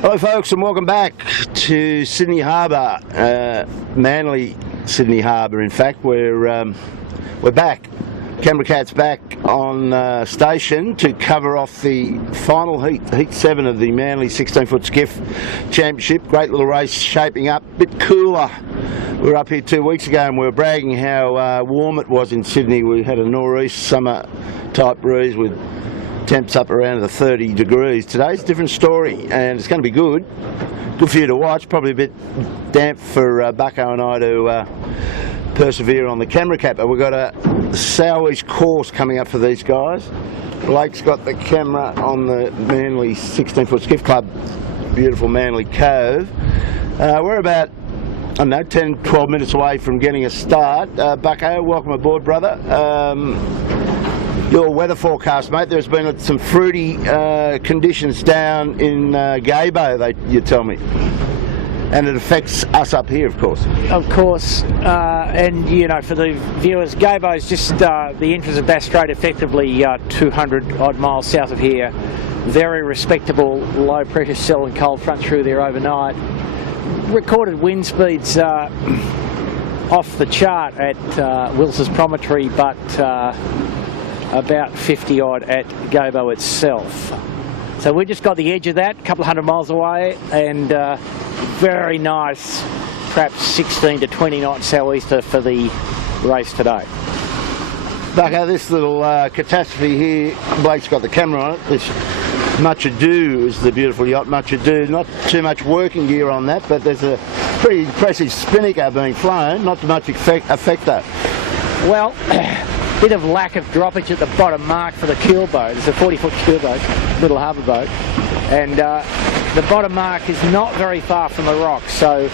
Hello folks and welcome back to Sydney Harbour, Manly Sydney Harbour in fact. We're back, Canberra Cats back on station to cover off the final heat 7 of the Manly 16-foot skiff championship. Great little race shaping up, a bit cooler. We were up here 2 weeks ago and we were bragging how warm it was in Sydney. We had a nor'east summer type breeze with temps up around the 30 degrees. Today's a different story and it's going to be good for you to watch. Probably a bit damp for Bucko and I to persevere on the camera cap, but we've got a southeast course coming up for these guys. Blake's got the camera on the Manly 16-foot skiff club, beautiful Manly Cove. We're about, I don't know, 10-12 minutes away from getting a start. Bucko, welcome aboard, brother. Your weather forecast, mate. There's been some fruity conditions down in Gaybo, you tell me. And it affects us up here, of course. Of course, and you know, for the viewers, Gaybo is just the entrance of Bass Strait, effectively 200 odd miles south of here. Very respectable low pressure cell and cold front through there overnight. Recorded wind speeds off the chart at Wilson's Promontory, but about 50 odd at Gaybo itself. So we just got the edge of that, a couple of 100 miles away, and very nice, perhaps 16 to 20 knot sou'easter for the race today. Bucko, this little catastrophe here, Blake's got the camera on it. This Much Ado is the beautiful yacht, Much Ado. Not too much working gear on that, but there's a pretty impressive spinnaker being flown, not too much effect though. Well, bit of lack of droppage at the bottom mark for the keel boat. It's a 40-foot keel boat, little harbour boat, and the bottom mark is not very far from the rocks, so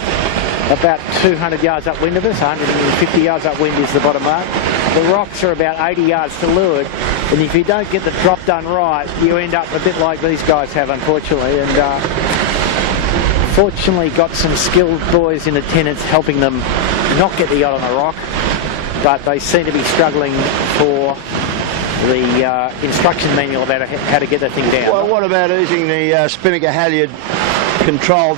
about 200 yards upwind of us, 150 yards upwind is the bottom mark. The rocks are about 80 yards to leeward, and if you don't get the drop done right, you end up a bit like these guys have, unfortunately. And fortunately got some skilled boys in attendance helping them not get the yacht on the rock, but they seem to be struggling for the instruction manual about how to get that thing down. Well, what about using the spinnaker halyard control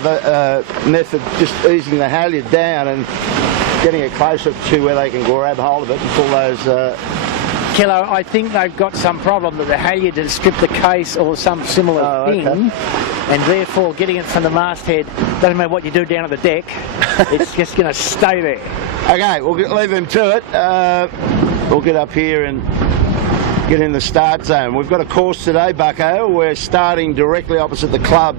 method, just easing the halyard down and getting it closer to where they can grab hold of it and pull those... Kilo, I think they've got some problem that the halyard has stripped the case or some similar thing, and therefore getting it from the masthead, doesn't matter what you do down at the deck, it's just going to stay there. Okay, we'll leave them to it. We'll get up here and get in the start zone. We've got a course today, Bucko. We're starting directly opposite the club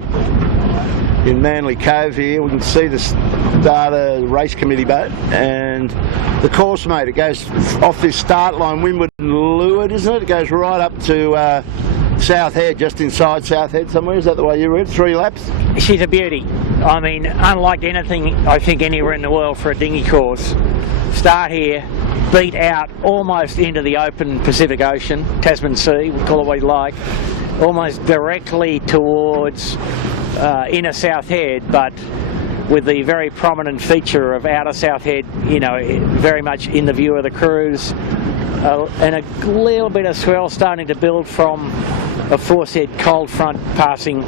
in Manly Cove here. We can see the starter race committee boat and the course, mate. It goes off this start line, windward and leeward, isn't it? It goes right up to South Head, just inside South Head somewhere. Is that the way you read? 3 laps? She's a beauty. I mean, unlike anything I think anywhere in the world for a dinghy course. Start here, beat out almost into the open Pacific Ocean, Tasman Sea, we call it what you like, almost directly towards inner South Head, but with the very prominent feature of outer South Head, you know, very much in the view of the crews, and a little bit of swell starting to build from a foresaid cold front passing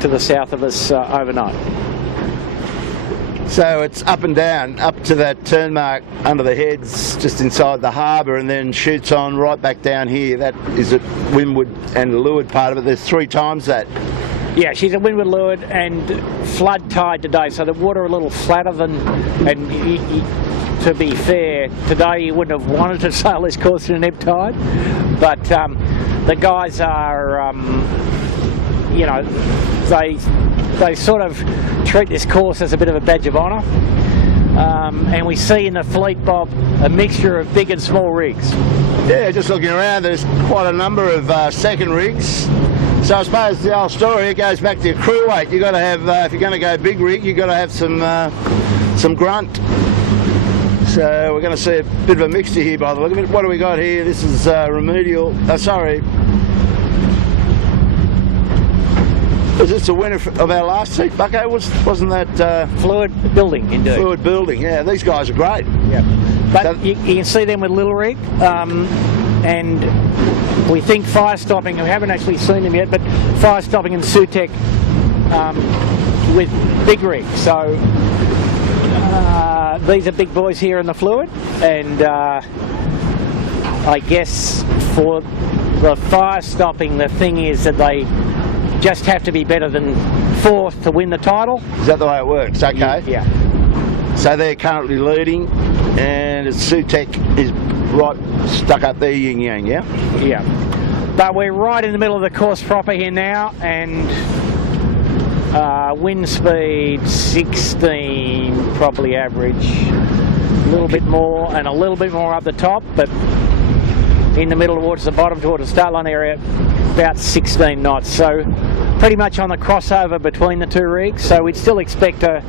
to the south of us overnight. So it's up and down, up to that turn mark under the heads, just inside the harbour, and then shoots on right back down here. That is at windward and the leeward part of it. There's 3 times that. Yeah, she's at windward leeward and flood tide today, so the water a little flatter than, and to be fair, today you wouldn't have wanted to sail this course in an ebb tide, but the guys are, you know, they sort of treat this course as a bit of a badge of honour, and we see in the fleet, Bob, a mixture of big and small rigs. Yeah, just looking around, there's quite a number of second rigs. So I suppose the old story, it goes back to your crew weight. You've got to have, if you're going to go big rig, you've got to have some grunt. So we're going to see a bit of a mixture here by the look of it. What do we got here? This is Remedial, sorry. Was this the winner of our last seat, Bucko? Wasn't that... Fluid Building, indeed. Fluid Building, yeah. These guys are great. Yeah. But so, you can see them with little rig. And we think fire stopping, we haven't actually seen them yet, but fire stopping and Sutek with big rig. So these are big boys here in the fluid, and I guess for the fire stopping, the thing is that they just have to be better than fourth to win the title. Is that the way it works? Okay. Yeah. So they're currently leading, and Sutek is right stuck up there, yin yang, yeah? Yeah. But we're right in the middle of the course proper here now, and wind speed 16, probably average. A little bit more and a little bit more up the top, but in the middle towards the bottom, towards the start line area, about 16 knots. So pretty much on the crossover between the two rigs. So we'd still expect a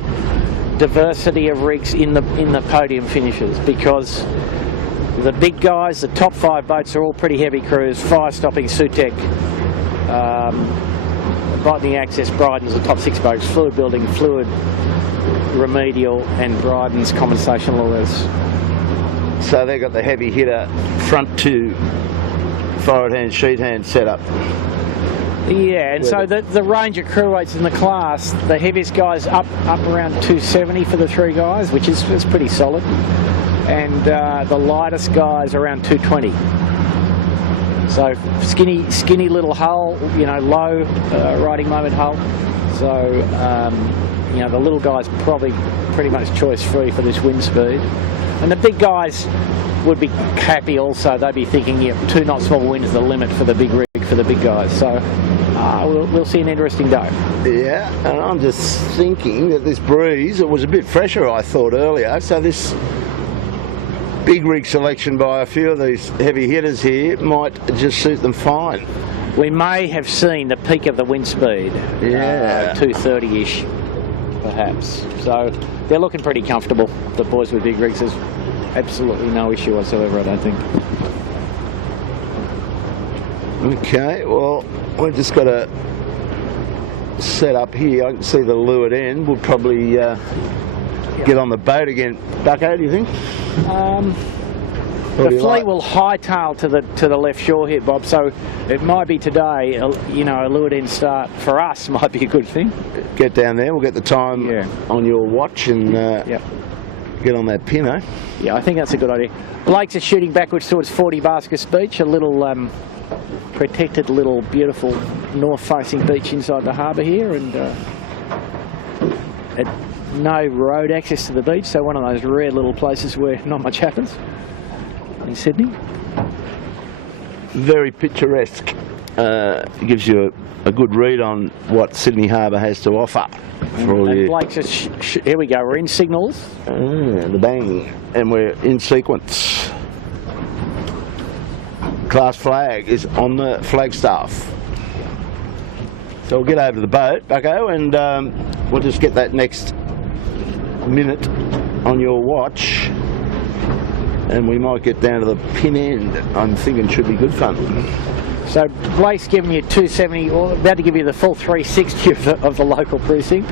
diversity of rigs in the podium finishes, because the big guys, the top 5 boats, are all pretty heavy crews. Fire stopping, Sutek, Botany Access, Bryden's the top 6 boats. Fluid building, Fluid, Remedial, and Bryden's compensation lures. So they've got the heavy hitter front to forward hand, sheet hand setup. Yeah, and so the range of crew weights in the class, the heaviest guys up around 270 for the 3 guys, which is pretty solid, and the lightest guys around 220. So skinny little hull, you know, low riding moment hull. So you know, the little guys probably pretty much choice free for this wind speed, and the big guys would be happy also. They'd be thinking, yeah, 2 knots small wind is the limit for the big rig for the big guys. So we'll see an interesting day. Yeah, and I'm just thinking that this breeze, it was a bit fresher, I thought, earlier. So this big rig selection by a few of these heavy hitters here might just suit them fine. We may have seen the peak of the wind speed, 230-ish, perhaps. So they're looking pretty comfortable, the boys with big rigs. There's absolutely no issue whatsoever, I don't think. Okay, well, we've just got to set up here. I can see the leeward end. We'll probably get on the boat again. Bucko, do you think? The fleet will hightail to the left shore here, Bob, so it might be today, you know, a leeward end start for us might be a good thing. Get down there, we'll get the time on your watch and get on that pin, eh? Yeah, I think that's a good idea. Blakes are shooting backwards towards 40 Baskets Beach, a little protected little beautiful north-facing beach inside the harbour here, and no road access to the beach, so one of those rare little places where not much happens in Sydney. Very picturesque. Gives you a good read on what Sydney Harbour has to offer. For all and Blake's just here we go, we're in signals. The bang, and we're in sequence. Class flag is on the flagstaff. So we'll get over to the boat, Bucko, and we'll just get that next minute on your watch, and we might get down to the pin end. I'm thinking should be good fun. So Blake's giving you 270, or about to give you the full 360 of the local precinct.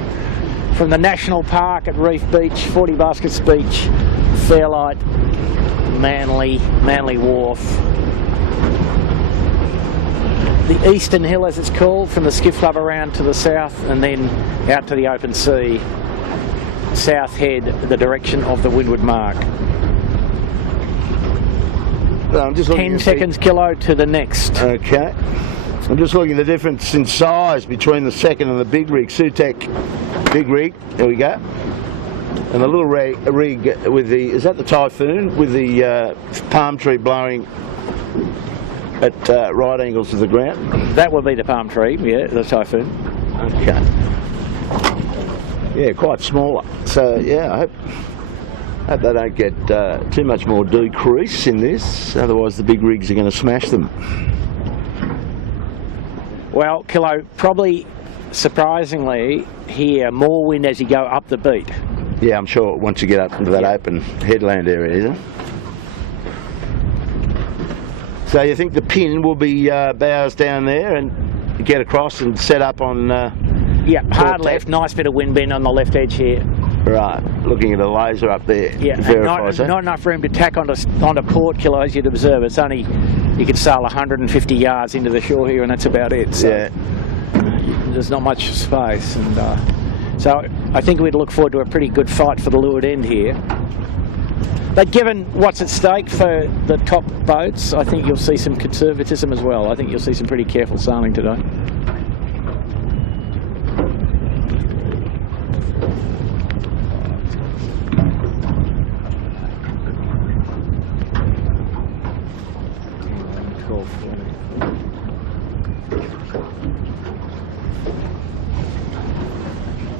From the National Park at Reef Beach, 40 Baskets Beach, Fairlight, Manly Wharf. The Eastern Hill, as it's called, from the Skiff Club around to the south, and then out to the open sea. South head, the direction of the Windward Mark. I'm just 10 seconds kilo to the next. Okay. I'm just looking at the difference in size between the second and the big rig. Sutek big rig, there we go. And the little rig with the, is that the Typhoon? With the palm tree blowing at right angles to the ground? That would be the palm tree, yeah, the Typhoon. Okay. Yeah, quite smaller. So, yeah, I hope they don't get too much more decrease in this, otherwise the big rigs are going to smash them. Well, Kilo, probably surprisingly here, more wind as you go up the beat. Yeah, I'm sure once you get up into that open headland area, isn't it? So you think the pin will be bows down there and get across and set up on... yeah, hard left, nice bit of wind bend on the left edge here. Right, looking at a laser up there. Yeah, not enough room to tack onto port, Kilo, as you'd observe. It's only, you could sail 150 yards into the shore here and that's about it. So. Yeah. there's not much space, and so I think we'd look forward to a pretty good fight for the leeward end here. But given what's at stake for the top boats, I think you'll see some conservatism as well. I think you'll see some pretty careful sailing today.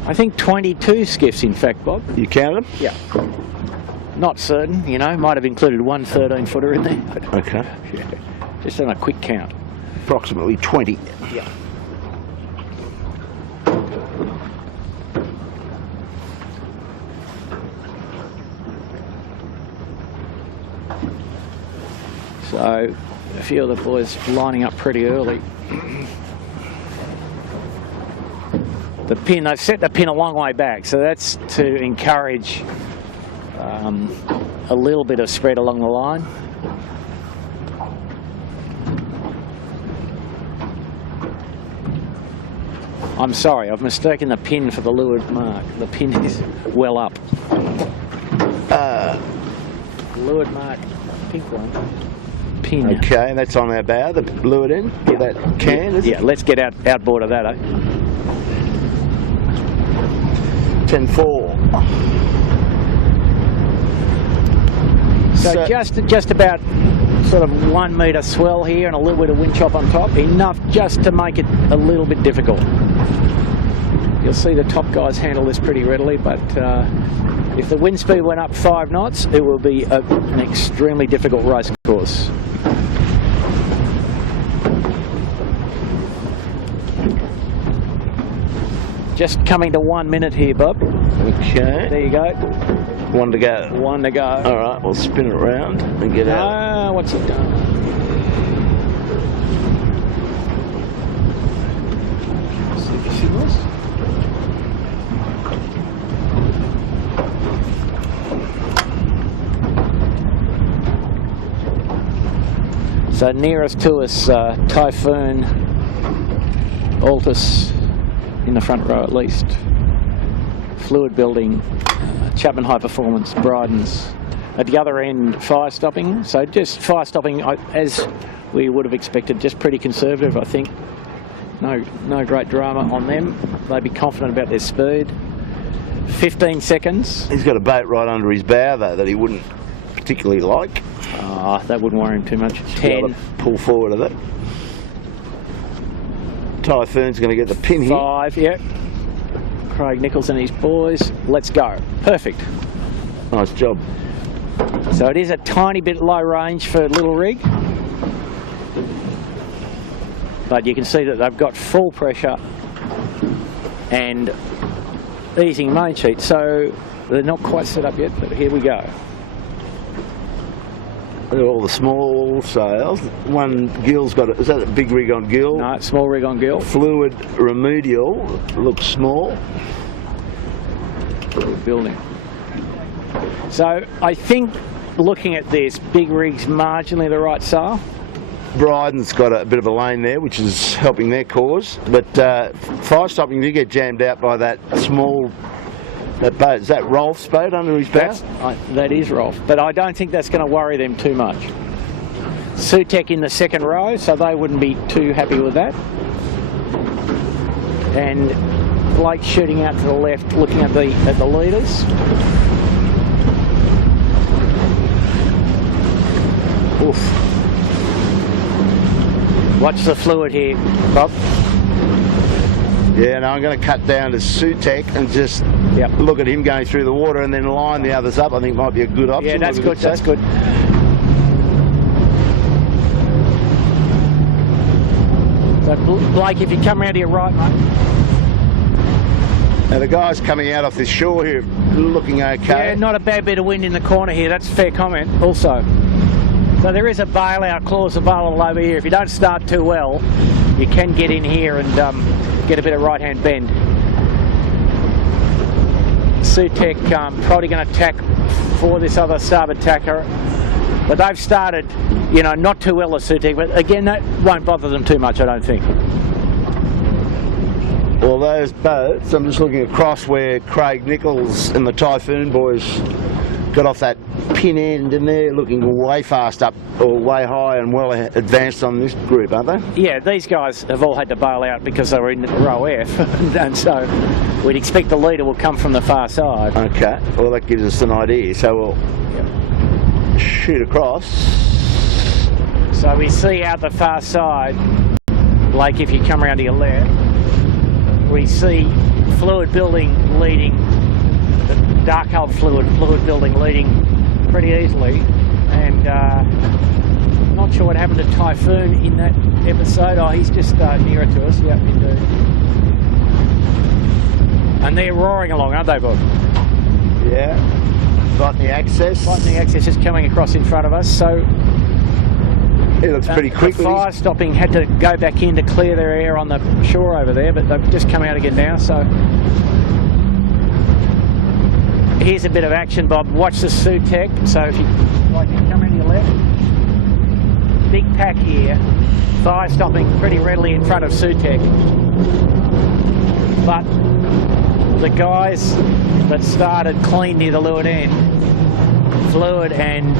I think 22 skiffs, in fact, Bob. You counted them? Yeah. Not certain, you know, might have included one 13-footer in there. But Okay. yeah, just on a quick count. Approximately 20. Yeah. So, a few of the boys lining up pretty early. The pin, they've set the pin a long way back, so that's to encourage a little bit of spread along the line. I'm sorry, I've mistaken the pin for the leeward mark. The pin is well up. Leeward mark, pink one. Pin. Okay, that's on our bow, the leeward end. Yeah. That can, is Yeah, let's get outboard of that, eh? 10-4. So just about sort of 1 metre swell here and a little bit of wind chop on top, enough just to make it a little bit difficult. You'll see the top guys handle this pretty readily, but if the wind speed went up 5 knots, it will be an extremely difficult race course. Just coming to 1 minute here, Bob. Okay. There you go. One to go. 1 to go. All right, we'll spin it around and get out. Ah, what's it done? See if you see this. So nearest to us, Typhoon, Altus in the front row at least. Fluid Building, Chapman High Performance, Bryden's. At the other end, Fire Stopping. So just Fire Stopping, as we would have expected, just pretty conservative, I think. No great drama on them. They'd be confident about their speed. 15 seconds. He's got a boat right under his bow, though, that he wouldn't particularly like. That wouldn't worry him too much. Be able 10. to pull forward of it. Typhoon's going to get the pin here. 5, yeah. Craig Nichols and his boys. Let's go. Perfect. Nice job. So it is a tiny bit low range for Little Rig. But you can see that they've got full pressure and easing main sheet. So they're not quite set up yet, but here we go. Look at all the small sails. One gill's got it. Is that a big rig on gill? No, small rig on gill. Fluid remedial looks small. Building. So I think looking at this, big rig's marginally the right sail. Bryden's got a bit of a lane there, which is helping their cause. But Fire Stopping did get jammed out by that small. That boat, is that Rolf's boat under his bow? That is Rolf, but I don't think that's going to worry them too much. Sutek in the second row, so they wouldn't be too happy with that. And Blake shooting out to the left, looking at the leaders. Oof. Watch the fluid here, Bob. Yeah, no, I'm going to cut down to Sutek and just look at him going through the water and then line the others up. I think might be a good option. Yeah, that's good, that's good. So Blake, if you come around to your right, mate. Now the guys coming out off this shore here looking okay. Yeah, not a bad bit of wind in the corner here. That's a fair comment also. So there is a bailout clause available over here. If you don't start too well, you can get in here and get a bit of right-hand bend. Sutek probably going to tack for this other starboard tacker. But they've started, you know, not too well as Sutek, but again, that won't bother them too much, I don't think. Well, those boats, I'm just looking across where Craig Nichols and the Typhoon boys got off that pin end, and they're looking way fast up, or way high and well advanced on this group, aren't they? Yeah, these guys have all had to bail out because they were in row F, and so we'd expect the leader will come from the far side. Okay, well that gives us an idea, so we'll shoot across. So we see out the far side, Blake, if you come around to your left, we see fluid building leading, the dark hull fluid building leading pretty easily, and not sure what happened to Typhoon in that episode. Oh, he's just nearer to us. Yep, indeed. And they're roaring along, aren't they, Bob? Yeah. Botany Access. Botany Access is coming across in front of us, so it looks pretty quick. The fire stopping had to go back in to clear their air on the shore over there, but they've just come out again now, so here's a bit of action, Bob. Watch the Sutek. So if you like, you come in your left, big pack here, fire stopping pretty readily in front of Sutek, but the guys that started clean near the leeward end, Fluid and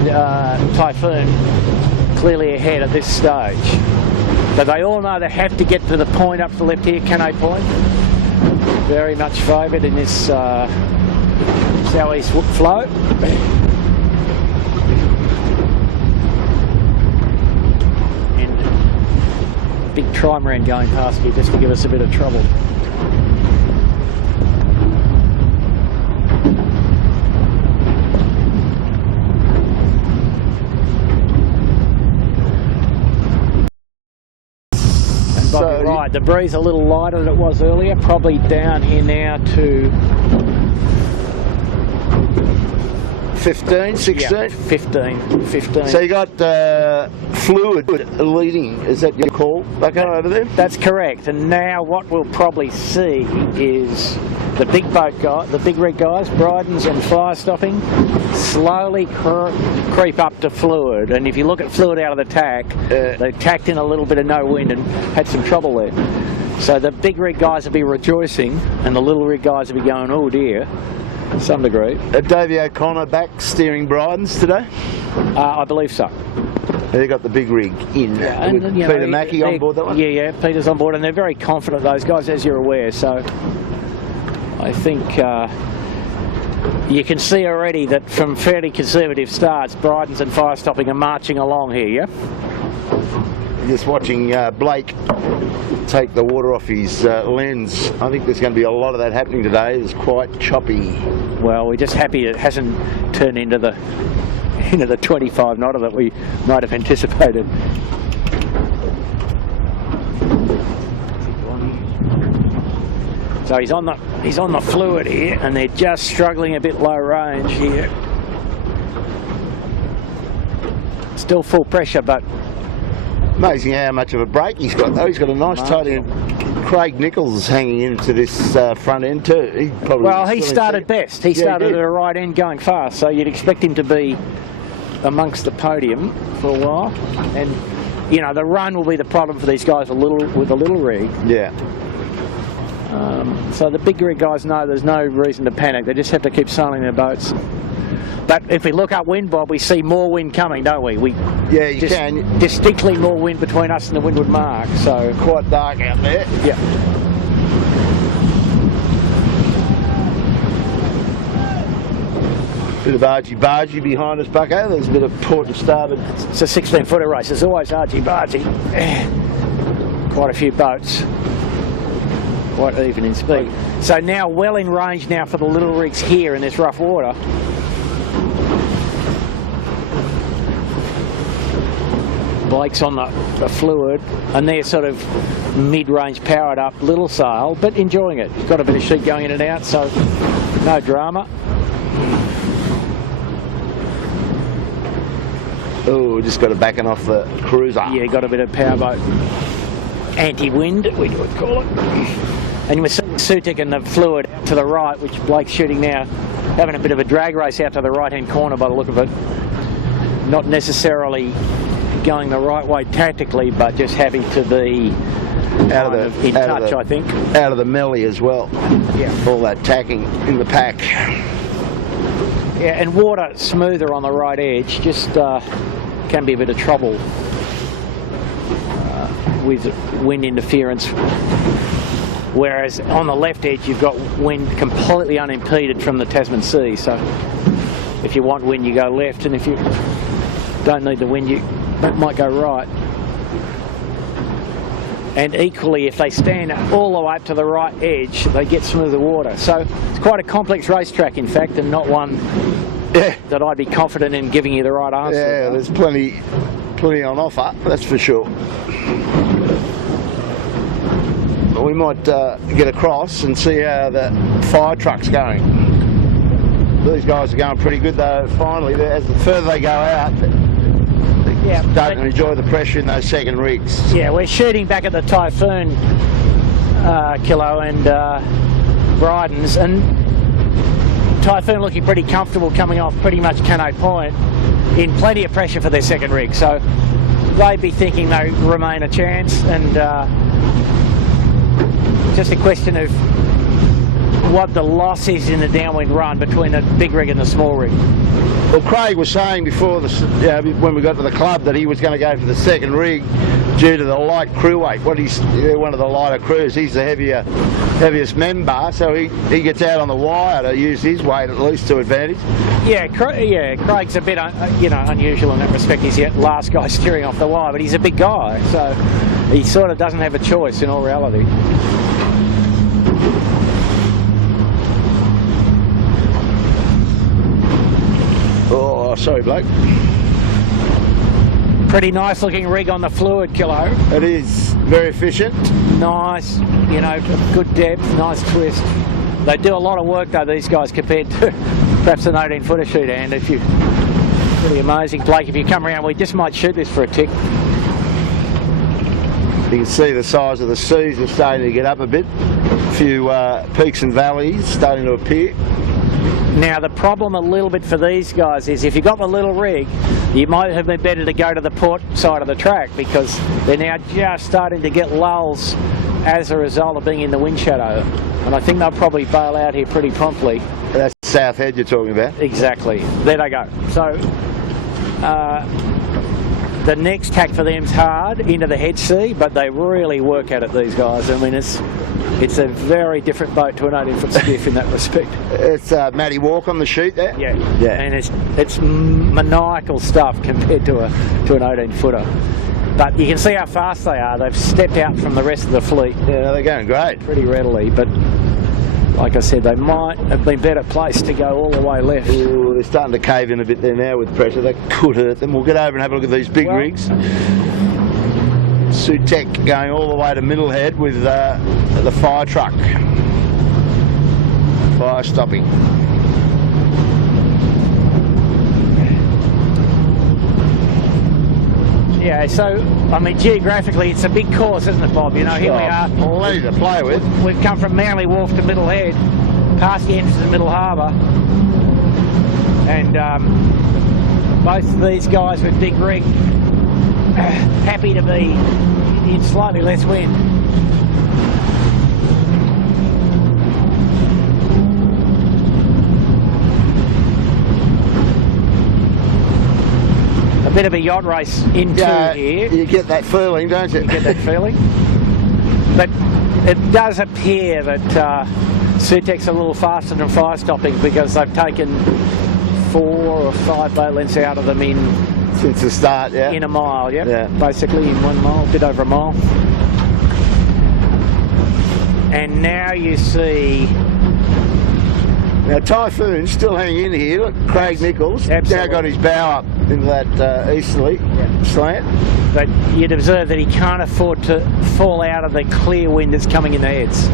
Typhoon, clearly ahead at this stage. But they all know they have to get to the point up to the left here, Cannoe Point. Very much favoured in this southeast flow. And big trimaran going past here just to give us a bit of trouble. So right, the breeze a little lighter than it was earlier, probably down here now to 15, 16? Yeah, 15. So you got Fluid leading, is that your call back over there? That's correct, and now what we'll probably see is the big boat guy, the big rig guys, Brydens and Fire Stopping, slowly creep up to Fluid, and if you look at Fluid out of the tack, they tacked in a little bit of no wind and had some trouble there. So the big rig guys will be rejoicing, and the little rig guys will be going, oh dear, to some degree. Davey O'Connor back steering Brydens today? I believe so. They got the big rig in with Peter Mackie on board that one? Yeah, Peter's on board, and they're very confident, those guys, as you're aware, so I think you can see already that from fairly conservative starts, Brydens and Fire Stopping are marching along here, yeah? Just watching Blake take the water off his lens. I think there's going to be a lot of that happening today. It's quite choppy. Well, we're just happy it hasn't turned into the 25 knotter that we might have anticipated. So he's on the Fluid here, and they're just struggling a bit low range here. Still full pressure, but amazing how much of a break he's got though. He's got a nice tight end. Craig Nichols is hanging into this front end too. He started best. He started at a right end going fast, so you'd expect him to be amongst the podium for a while. And you know, the run will be the problem for these guys with a little rig. Yeah. So the big rig guys know there's no reason to panic. They just have to keep sailing their boats. But if we look upwind, Bob, we see more wind coming, don't we? Yeah, you can. Distinctly more wind between us and the windward mark. So quite dark out there. Yeah. Bit of argy-bargy behind us, Bucko. There's a bit of port and starboard. It's a 16-footer race. There's always argy-bargy. Quite a few boats. Quite even in speed. So now well in range now for the little rigs here in this rough water. Blake's on the Fluid, and they're sort of mid-range powered up little sail, but enjoying it. Got a bit of sheet going in and out, so no drama. Oh, just got it backing off the cruiser. Yeah, got a bit of powerboat anti-wind, we would call it. And we're seeing Sutek and the Fluid out to the right, which Blake's shooting now, having a bit of a drag race out to the right-hand corner by the look of it. Not necessarily going the right way tactically, but just having to be out kind of in touch, I think. out of the melee as well. Yeah. All that tacking in the pack. Yeah, and water smoother on the right edge, just can be a bit of trouble with wind interference. Whereas on the left edge, you've got wind completely unimpeded from the Tasman Sea. So if you want wind, you go left, and if you don't need the wind, you might go right. And equally, if they stand all the way up to the right edge, they get smoother water. So it's quite a complex racetrack, in fact, and not one that I'd be confident in giving you the right answer. Yeah, there's plenty on offer, that's for sure. But we might get across and see how the fire truck's going. These guys are going pretty good though. Finally, as the further they go out, Yeah, don't enjoy the pressure in those second rigs. Yeah, we're shooting back at the Typhoon, Kilo and Bryden's, and Typhoon looking pretty comfortable coming off pretty much Cano Point in plenty of pressure for their second rig. So they'd be thinking they remain a chance, and just a question of what the loss is in the downwind run between the big rig and the small rig. Well, Craig was saying before when we got to the club that he was going to go for the second rig due to the light crew weight. They're one of the lighter crews. He's the heaviest member, so he gets out on the wire to use his weight at least to advantage. Yeah, Craig's a bit unusual in that respect. He's the last guy steering off the wire, but he's a big guy, so he sort of doesn't have a choice in all reality. Oh, sorry, bloke. Pretty nice looking rig on the fluid, Kilo. It is very efficient. Nice, good depth, nice twist. They do a lot of work though, these guys, compared to perhaps an 18-footer shooter, and pretty amazing. Blake, if you come around, we just might shoot this for a tick. You can see the size of the seas are starting to get up a bit. A few peaks and valleys starting to appear. Now the problem a little bit for these guys is if you've got the little rig, you might have been better to go to the port side of the track, because they're now just starting to get lulls as a result of being in the wind shadow. And I think they'll probably bail out here pretty promptly. That's South Head you're talking about? Exactly. There they go. So the next tack for them's hard into the head sea, but they really work at it, these guys. I mean, it's a very different boat to an 18-foot skiff in that respect. It's Matty Walk on the chute there? Yeah. Yeah. And it's maniacal stuff compared to an 18-footer. But you can see how fast they are. They've stepped out from the rest of the fleet. Yeah, they're going great. Pretty readily, but like I said, they might have been better placed to go all the way left. Ooh, they're starting to cave in a bit there now with pressure. That could hurt them. We'll get over and have a look at these big rigs. Sutek going all the way to Middlehead with the fire truck. Fire stopping. Yeah, so, I mean, geographically, it's a big course, isn't it, Bob? Here we are. Plenty to play with. We've come from Manly Wharf to Middlehead, past the entrance of Middle Harbour. And both of these guys with big rig, happy to be in slightly less wind. A bit of a yacht race into here. You get that feeling, don't you? You get that feeling. But it does appear that Sutek's a little faster than fire stopping, because they've taken 4 or 5 boat lengths out of them Since the start, yeah. in a mile, Yeah. Basically in 1 mile, a bit over a mile. And now you see... Now Typhoon's still hanging in here. Look, Craig Nichols now got his bow up into that easterly slant. But you'd observe that he can't afford to fall out of the clear wind that's coming in the heads.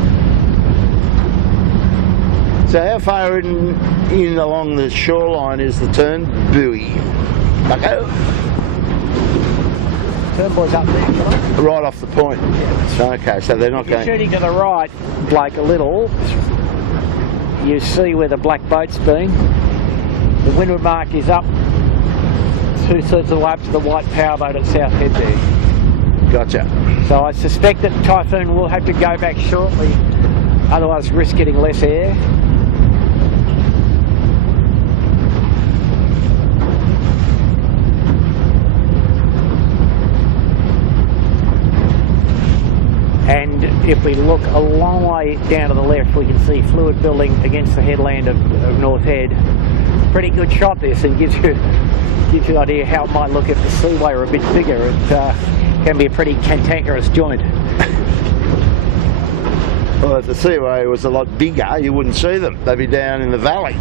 So how far in along the shoreline is the turn buoy? Bucko? Turn boy's up there, can I? Right off the point. Yeah. Okay, so they're not going... Shooting to the right, Blake, a little. You see where the black boat's been. The windward mark is up 2/3 of the way up to the white powerboat at South Head there. Gotcha. So I suspect that Typhoon will have to go back shortly, otherwise risk getting less air. And if we look a long way down to the left, we can see fluid building against the headland of North Head. Pretty good shot this, and gives you an idea how it might look if the seaway were a bit bigger. It can be a pretty cantankerous joint. Well, if the seaway was a lot bigger, you wouldn't see them. They'd be down in the valley.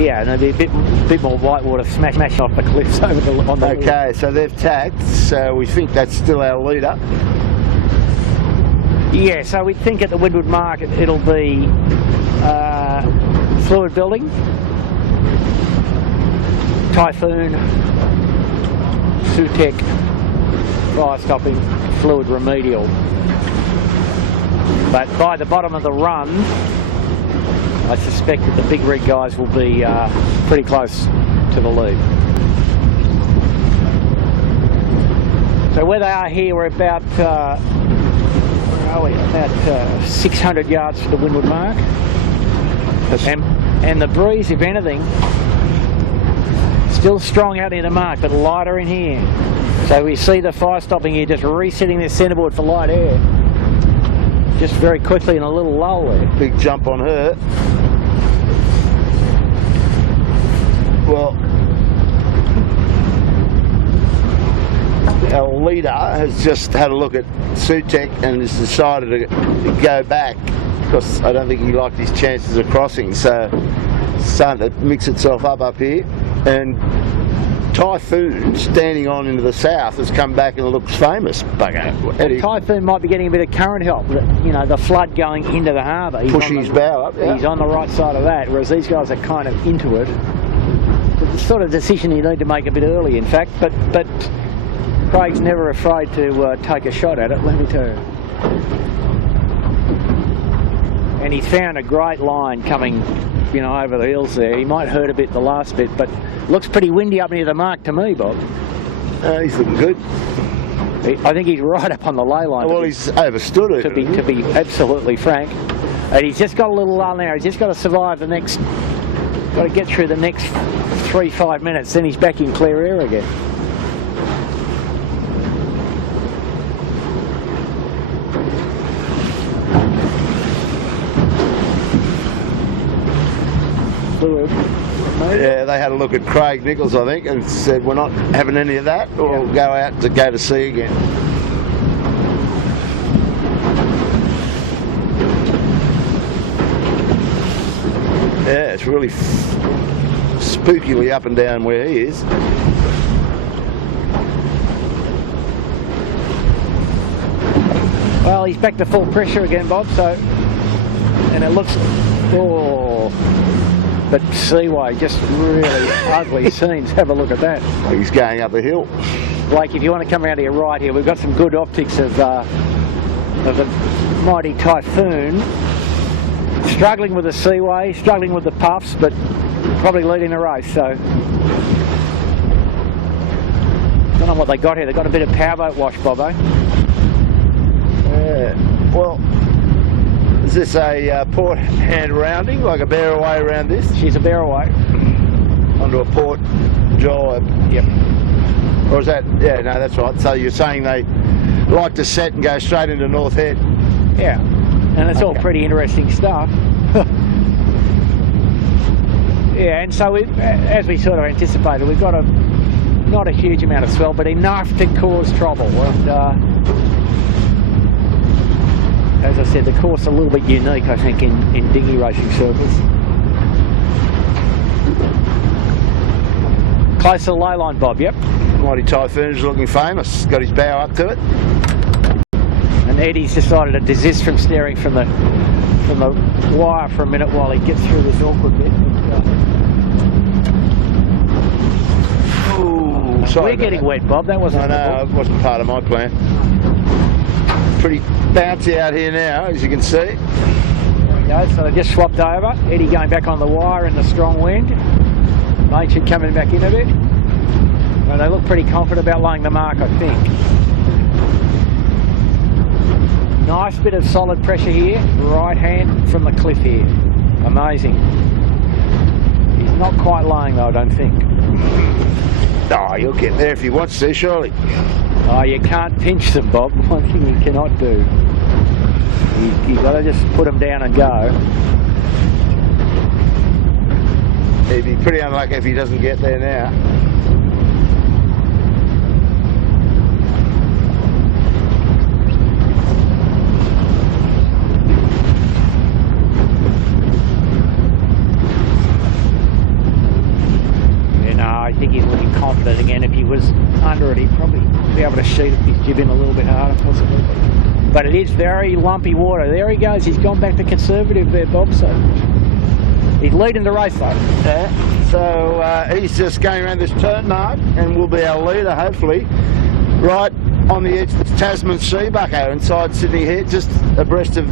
Yeah, and there'd be a bit more whitewater smashing off the cliffs over on the... Okay, so they've tacked, so we think that's still our leader. Yeah, so we think at the Windward Mark it'll be fluid building, Typhoon, Sutek, fire stopping, fluid remedial. But by the bottom of the run, I suspect that the big rig guys will be pretty close to the lead. So where they are here, we're about, about 600 yards to the Windward Mark. And the breeze, if anything, still strong out near the mark, but lighter in here. So we see the fire stopping here just resetting their centreboard for light air. Just very quickly in a little lull there. Big jump on her. Well, our leader has just had a look at Sutek and has decided to go back because I don't think he liked his chances of crossing. So it's starting to mix itself up here. And Typhoon, standing on into the south, has come back and looks famous. Bugger. Typhoon might be getting a bit of current help. You know, the flood going into the harbour. Pushing his bow up. Yeah. He's on the right side of that, whereas these guys are kind of into it. It's the sort of decision you need to make a bit early, in fact. But Craig's never afraid to take a shot at it, let me tell you. And he's found a great line coming, you know, over the hills there. He might hurt a bit the last bit, but looks pretty windy up near the mark to me, Bob. He's looking good. I think he's right up on the ley line. Well, he's overstood it. To be absolutely frank. And he's just got a little lull now. He's just got to survive the next... Got to get through the next 3-5 minutes, then he's back in clear air again. Fluid. Yeah, they had a look at Craig Nichols, I think, and said, we're not having any of that, or we'll go out to go to sea again. Yeah, it's really spookily up and down where he is. Well, he's back to full pressure again, Bob, so... And it looks... Oh... But Seaway, just really ugly scenes. Have a look at that. He's going up the hill. Blake, if you want to come around to your right here, we've got some good optics of the mighty Typhoon. Struggling with the Seaway, struggling with the puffs, but probably leading the race, so... Don't know what they got here. They've got a bit of powerboat wash, Bobo. Yeah, well... Is this a port hand rounding, like a bear away around this? She's a bear away. Onto a port jibe. Yep. Or is that, yeah, no, that's right. So you're saying they like to set and go straight into North Head? Yeah, and it's all pretty interesting stuff. Yeah, and so as we sort of anticipated, we've got not a huge amount of swell, but enough to cause trouble. And as I said, the course is a little bit unique, I think, in dinghy racing circles. Close to the ley line, Bob, yep. Mighty Typhoon's looking famous. Got his bow up to it. And Eddie's decided to desist from steering from the wire for a minute while he gets through this awkward bit. Ooh, sorry. We're getting wet, Bob. That wasn't. I know, it wasn't part of my plan. Pretty bouncy out here now, as you can see. There we go. So they just swapped over. Eddie going back on the wire in the strong wind. Machin coming back in a bit. Well, they look pretty confident about laying the mark, I think. Nice bit of solid pressure here. Right hand from the cliff here. Amazing. He's not quite laying though, I don't think. Oh, he'll get there if he wants to, surely. Oh, you can't pinch them, Bob. One thing you cannot do. You got to just put them down and go. He'd be pretty unlucky if he doesn't get there now. I think he's looking confident again. If he was under it, he'd probably be able to shoot his jib in a little bit harder, possibly. But it is very lumpy water. There he goes. He's gone back to conservative there, Bob. So he's leading the race, though. Yeah. So he's just going around this turn mark and will be our leader, hopefully, right on the edge of the Tasman Sea, Bucko, inside Sydney Head, just abreast of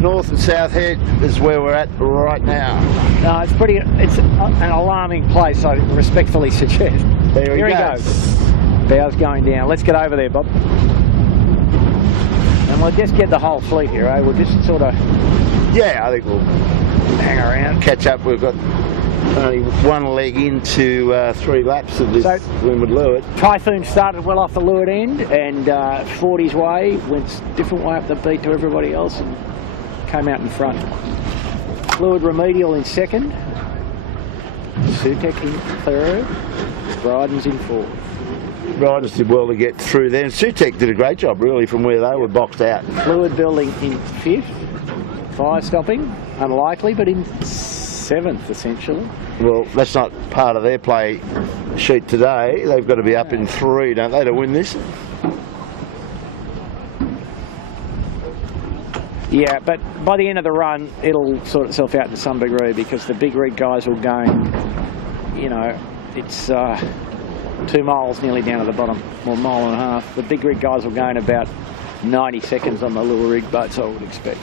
North and South Head is where we're at right now. No, it's an alarming place, I respectfully suggest. There he goes. Bow's going down. Let's get over there, Bob. And we'll just get the whole fleet here, eh? We'll just sort of... Yeah, I think we'll hang around. Catch up. We've got only one leg into 3 laps of this Windward Leeward. Typhoon started well off the leeward end and fought his way, went a different way up the beat to everybody else and came out in front. Fluid Remedial in second, Sutek in third, Bryden's in fourth. Bryden's did well to get through there, and Sutek did a great job really from where they were boxed out. Fluid Building in fifth, Fire Stopping, unlikely, but in seventh essentially. Well, that's not part of their play sheet today. They've got to be up in 3, don't they, to win this? Yeah, but by the end of the run, it'll sort itself out to some degree because the big rig guys will go, you know, it's 2 miles nearly down at the bottom, or a mile and a half. The big rig guys will go in about 90 seconds on the little rig boats, I would expect.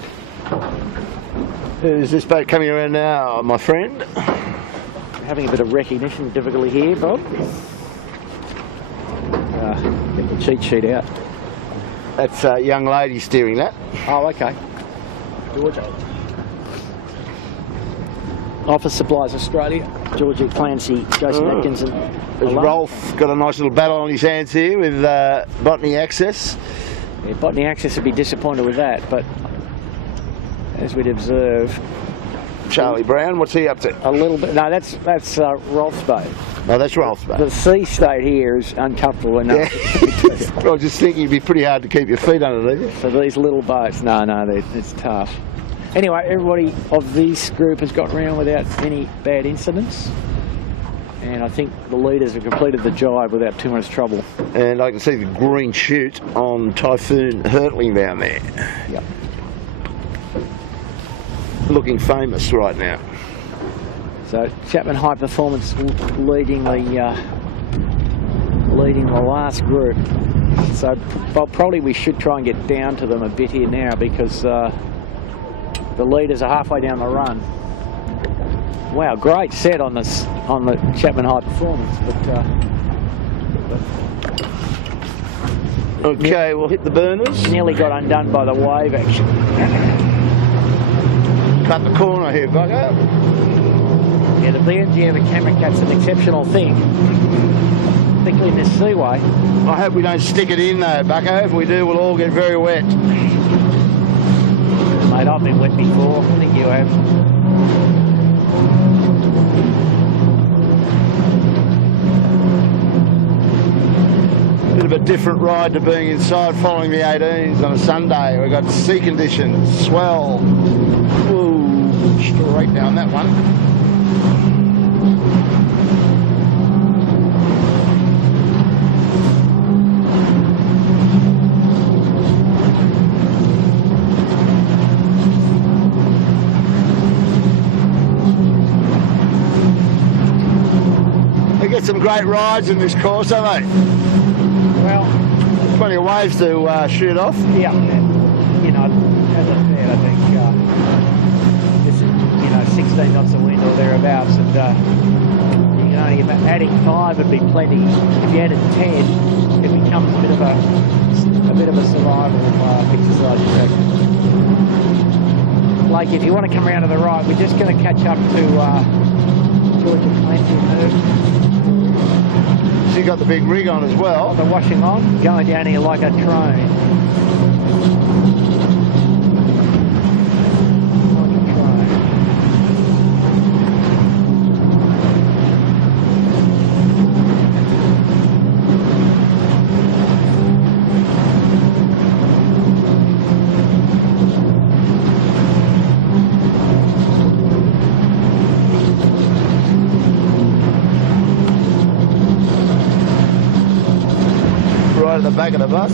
Is this boat coming around now, my friend? Having a bit of recognition difficulty here, Bob. Get the cheat sheet out. That's a young lady steering that. Oh, okay. Georgia. Office Supplies Australia, Georgia Clancy, Jason Atkinson. Has Rolf got a nice little battle on his hands here with Botany Access? Yeah, Botany Access would be disappointed with that, but as we'd observe, Charlie Brown, what's he up to? a little bit. No, that's Rolf's boat. No, that's Rolf's boat. The sea state here is uncomfortable enough. Yeah. I was just thinking it'd be pretty hard to keep your feet underneath it. For these little boats, no, it's tough. Anyway, everybody of this group has got round without any bad incidents. And I think the leaders have completed the jibe without too much trouble. And I can see the green chute on Typhoon hurtling down there. Yep. Looking famous right now. So Chapman High Performance leading the last group. So probably we should try and get down to them a bit here now because the leaders are halfway down the run. Wow, great set on the Chapman High Performance, but okay, we'll hit the burners. Nearly got undone by the wave action. Cut the corner here, Bucko. Yeah, the BMG of a camera cat's an exceptional thing, particularly in this seaway. I hope we don't stick it in though, Bucko. If we do, we'll all get very wet. Mate, I've been wet before. I think you have. Bit of a different ride to being inside following the 18s on a Sunday. We've got sea conditions, swell. Ooh, straight down that one. They get some great rides in this course, don't they? Well, plenty of waves to shoot off. Yeah, and, you know, as I said, I think it's 16 knots of wind or thereabouts, and you can only adding 5 would be plenty. If you added 10, it becomes a bit of a survival exercise. Like if you want to come around to the right, we're just going to catch up to Georgia Plenty and Herb. So you got the big rig on as well. The washing on, going down here like a train. Right at the back of the bus.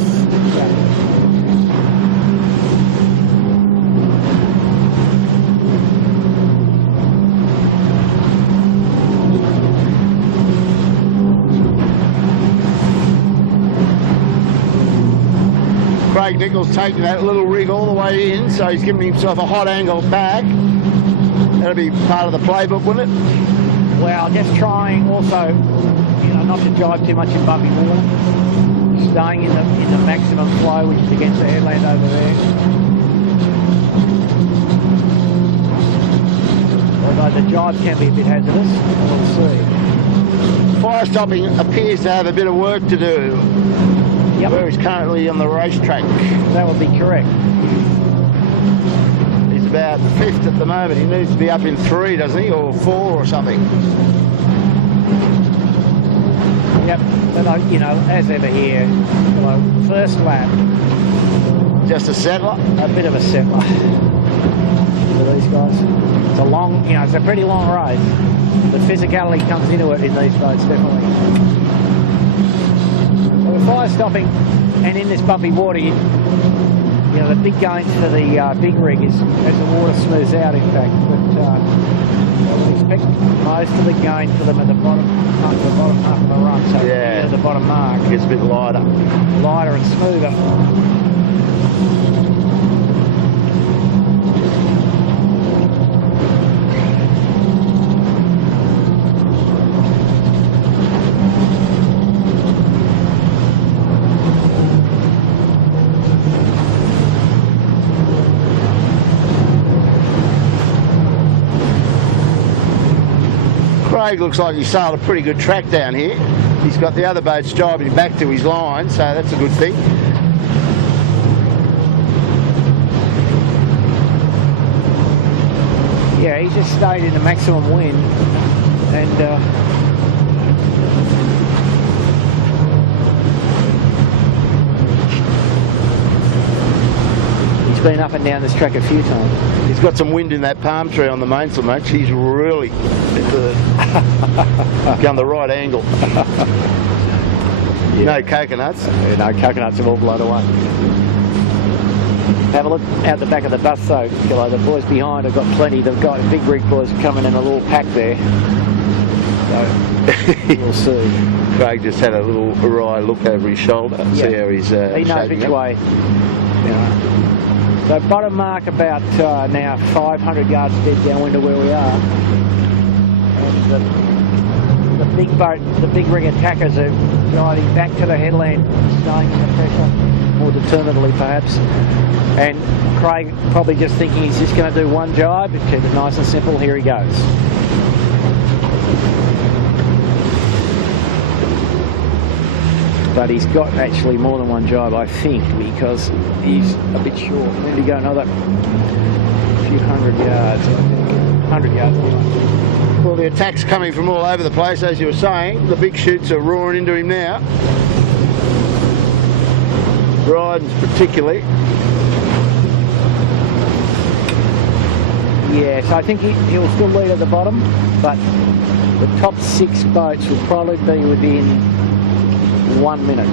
Craig Nichols taking that little rig all the way in, so he's giving himself a hot angle back. That'll be part of the playbook, wouldn't it? Well, just trying also, not to jive too much in bumpy water. Staying in the maximum flow, which is against the headland over there. Although the jive can be a bit hazardous, we'll see. Fire stopping appears to have a bit of work to do. Yep. Where he's currently on the racetrack. That would be correct. He's about 5th at the moment. He needs to be up in 3, doesn't he? Or 4 or something. Yep, but as ever here, first lap. Just a settler? A bit of a settler for these guys. It's a long, it's a pretty long race. The physicality comes into it in these boats, definitely. So we're fire stopping, and in this bumpy water, the big gains for the big rig is as the water smooths out, in fact. But I would expect most of the gain for them at the bottom half of the run, so yeah, the bottom mark. It gets a bit lighter And smoother. Craig looks like he sailed a pretty good track down here. He's got the other boats driving back to his line, so that's a good thing. Yeah, he just stayed in the maximum wind, and he's been up and down this track a few times. He's got some wind in that palm tree on the mainsail, mate. He's really gone the right angle. No coconuts. No coconuts have all blown away. Have a look out the back of the bus though, Gillo. The boys behind have got plenty. They've got big rig boys coming in a little pack there. So we'll see. Craig just had a little wry look over his shoulder. See how he's he knows which way. So bottom mark about now 500 yards dead downwind of where we are. And the big boat, the big rig attackers are driving back to the headland, staying in the pressure more determinedly perhaps. And Craig probably just thinking he's just going to do one jibe, keep it nice and simple. Here he goes. But he's got actually more than one jibe, I think, because he's a bit short. Maybe go another few hundred yards, I think. 100 yards. Well, the attack's coming from all over the place, as you were saying. The big shoots are roaring into him now. Bryden's particularly. Yeah, so I think he'll still lead at the bottom, but the top 6 boats will probably be within 1 minute.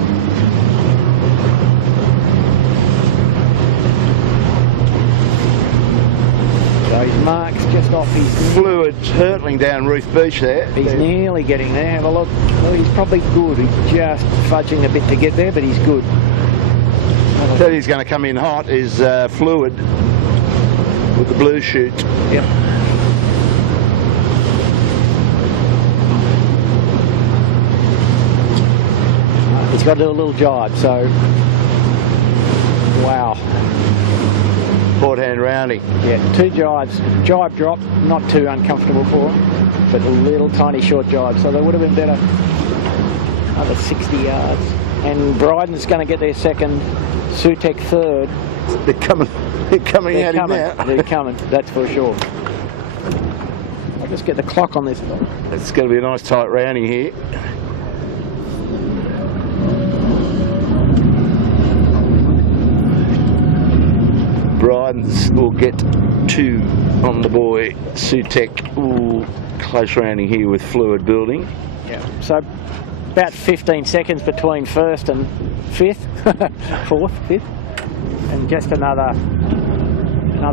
So his mark's just off his... Fluid's hurtling down Reef Beach there. He's nearly getting there. Have a look. Well, he's probably good. He's just fudging a bit to get there, but he's good. I tell you he's going to come in hot is Fluid with the blue chute. Yep. he's got to do a little jibe. So, wow. Port hand rounding. Yeah, 2 jibes. Jibe drop, not too uncomfortable for him, but a little tiny short jibe. So they would have been better. Another 60 yards. And Bryden's going to get their second, Sutek third. They're coming at him now. They're coming, that's for sure. I'll just get the clock on this. It's going to be a nice tight rounding here. Bryden's will get 2 on the boy. Sutek, ooh, close rounding here with fluid building. Yeah. So about 15 seconds between first and fifth, fourth, fifth, and just another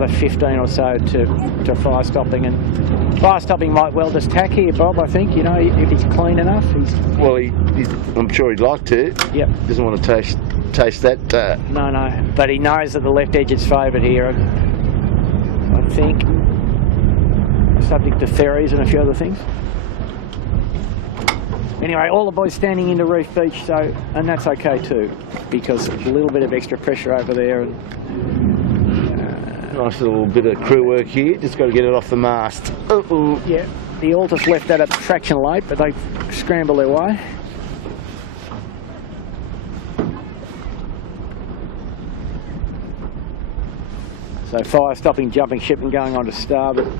15 or so to fire stopping. And fire stopping might well just tack here, Bob. I think, you know, if he's clean enough. Well, I'm sure he'd like to. Yep. Doesn't want to taste that. No, but he knows that the left edge is favoured here. And I think subject to ferries and a few other things. Anyway, all the boys standing into Reef Beach, so, and that's okay too, because a little bit of extra pressure over there. And nice little bit of crew work here. Just got to get it off the mast. Uh-oh. Yeah, the Altus left that a fraction late, but they scramble their way. So fire stopping, jumping ship and going on to starboard.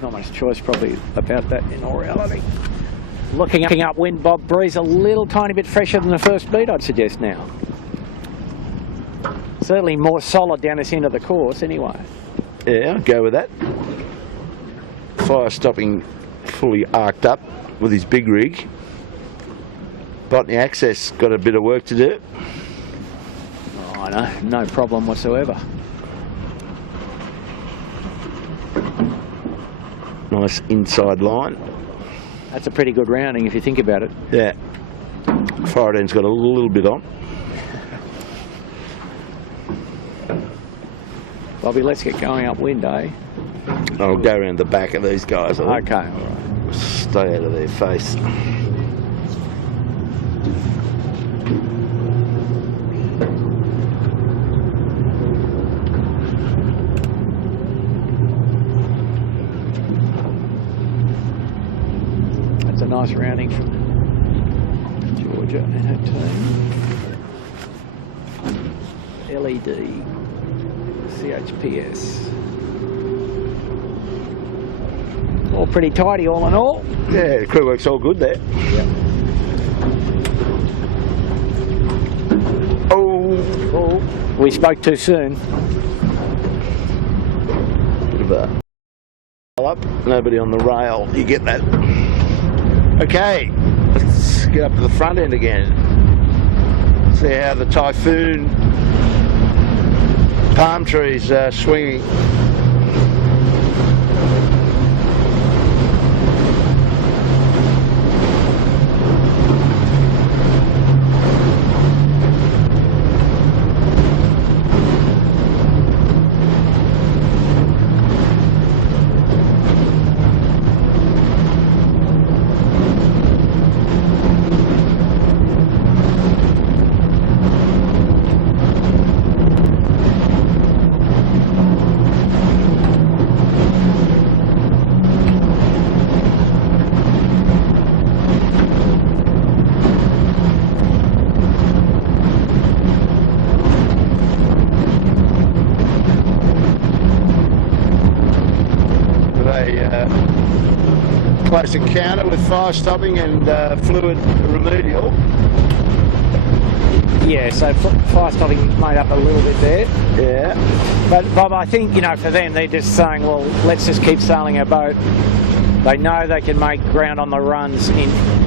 Not much choice probably about that in all reality. Looking upwind, Bob, breeze a little tiny bit fresher than the first beat, I'd suggest now. Certainly more solid down this end of the course anyway. Yeah, I'll go with that. Fire stopping fully arced up with his big rig. Botany Access got a bit of work to do. Oh, I know, no problem whatsoever. Nice inside line. That's a pretty good rounding if you think about it. Yeah. Fire end's got a little bit on. Bobby, let's get going upwind, eh? I'll go around the back of these guys. I think. Okay, all right. Stay out of their face. That's a nice rounding from Georgia and her team. LED. CHPS. All pretty tidy all in all. Yeah, the crew work's all good there. Yep. Oh, we spoke too soon. Bit of a up, nobody on the rail. You get that? Okay, let's get up to the front end again. See how the Typhoon palm trees are swinging. Close encounter with fire stopping and fluid remedial. Yeah, so fire stopping made up a little bit there. Yeah. But Bob, I think, you know, for them, they're just saying, well, let's just keep sailing our boat. They know they can make ground on the runs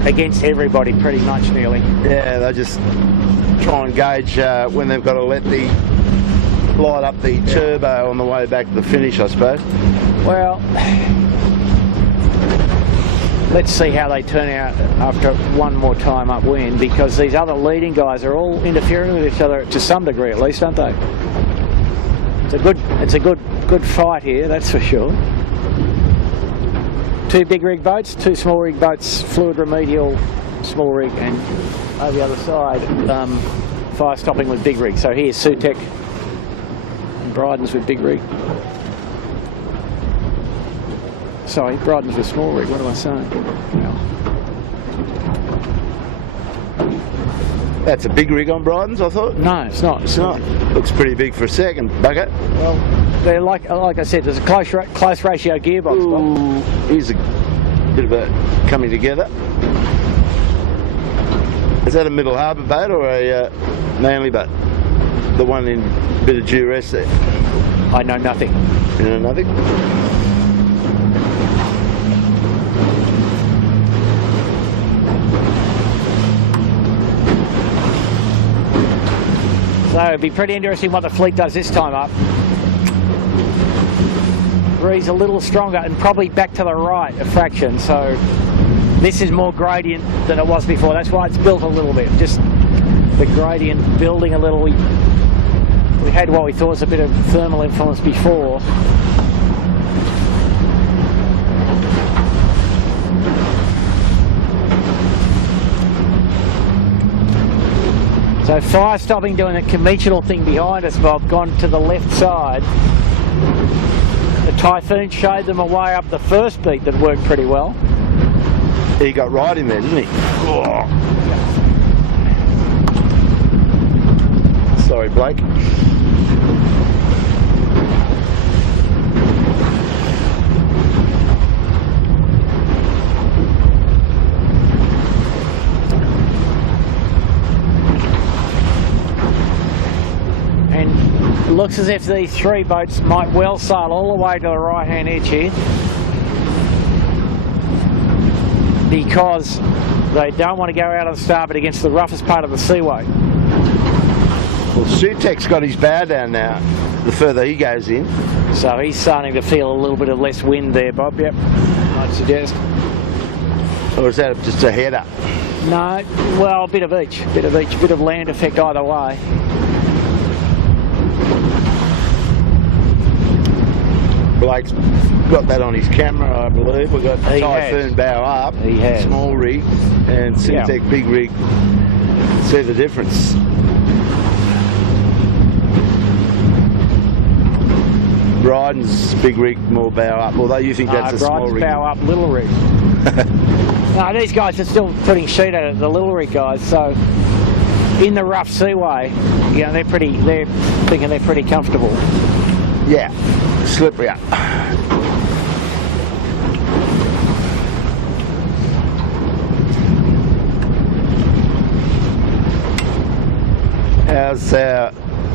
against everybody pretty much nearly. Yeah, they just try and gauge when they've got to light up the turbo on the way back to the finish, I suppose. Well, let's see how they turn out after one more time upwind, because these other leading guys are all interfering with each other to some degree, at least, aren't they? It's a good fight here, that's for sure. 2 big rig boats, 2 small rig boats, fluid remedial small rig, and over the other side, fire stopping with big rig. So here's Sutek and Bryden's with big rig. Sorry, Bryden's with small rig. What am I saying? That's a big rig on Bryden's, I thought. No, it's not. It's not. Looks pretty big for a second bucket. Well, they're like I said, there's a close ratio gearbox. Ooh, here's a bit of a coming together. Is that a Middle Harbour boat or a Manly boat? The one in a bit of duress there. I know nothing. You know nothing? So it'd be pretty interesting what the fleet does this time up. Breeze a little stronger and probably back to the right a fraction, so this is more gradient than it was before. That's why it's built a little bit, just the gradient building a little. We had what we thought was a bit of thermal influence before. So fire stopping doing the conventional thing behind us, Bob, gone to the left side. The Typhoon showed them a way up the first beat that worked pretty well. He got right in there, didn't he? Oh. Sorry, Blake. And it looks as if these three boats might well sail all the way to the right-hand edge here, because they don't want to go out on starboard against the roughest part of the seaway. Well, Sutek's got his bow down now, the further he goes in. So he's starting to feel a little bit of less wind there, Bob, yep, I'd suggest. Or is that just a header? No, well, a bit of each, bit of land effect either way. Blake's got that on his camera, I believe. We've got Typhoon bow up, He has. small rig, and Sutek big rig. See the difference. Bryden's big rig more bow up, although you think that's a small Bryden's rig. bow up, little rig. No, these guys are still putting sheet at it, the little rig guys, so in the rough seaway, you know, they're thinking they're pretty comfortable. Yeah, slippery up. How's our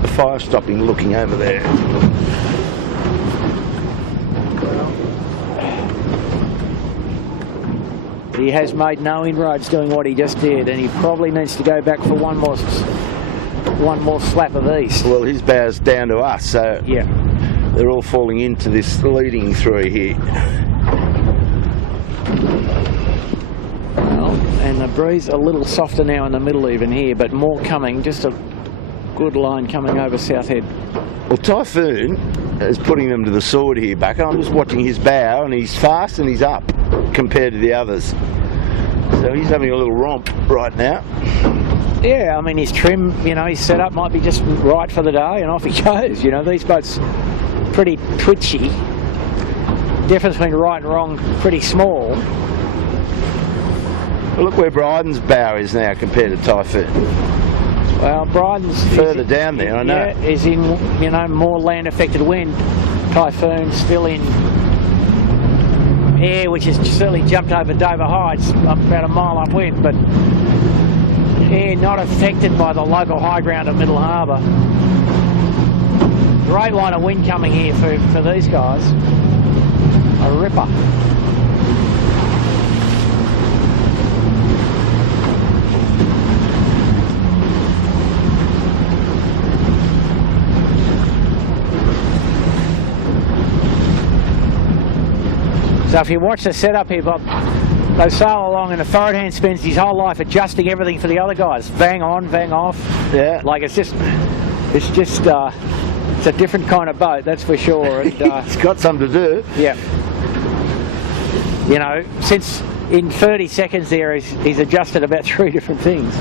fire stopping looking over there? He has made no inroads doing what he just did, and he probably needs to go back for one more slap of east. Well, his bow's down to us, so Yeah. they're all falling into this leading through here. Well, and the breeze a little softer now in the middle even here, but more coming, just a good line coming over South Head. Well, Typhoon is putting them to the sword here, Buck. I'm just watching his bow, and he's fast and he's up compared to the others. So he's having a little romp right now. Yeah, I mean, his trim, you know, his setup might be just right for the day, and off he goes. You know, these boats pretty twitchy. Difference between right and wrong pretty small. Well, look where Bryden's bow is now compared to Typhoon. Well, Bryden's Further down there, I know. Yeah, is in, you know, more land affected wind. Typhoon still in air, which has certainly jumped over Dover Heights, up about a mile upwind, but air not affected by the local high ground of Middle Harbour. Great line of wind coming here for these guys. A ripper. So if you watch the setup here, Bob, they sail along and the forward hand spends his whole life adjusting everything for the other guys. Vang on, vang off. Yeah. Like it's just it's a different kind of boat, that's for sure. And, It's got something to do. yeah. You know, since in 30 seconds there, he's adjusted about 3 different things.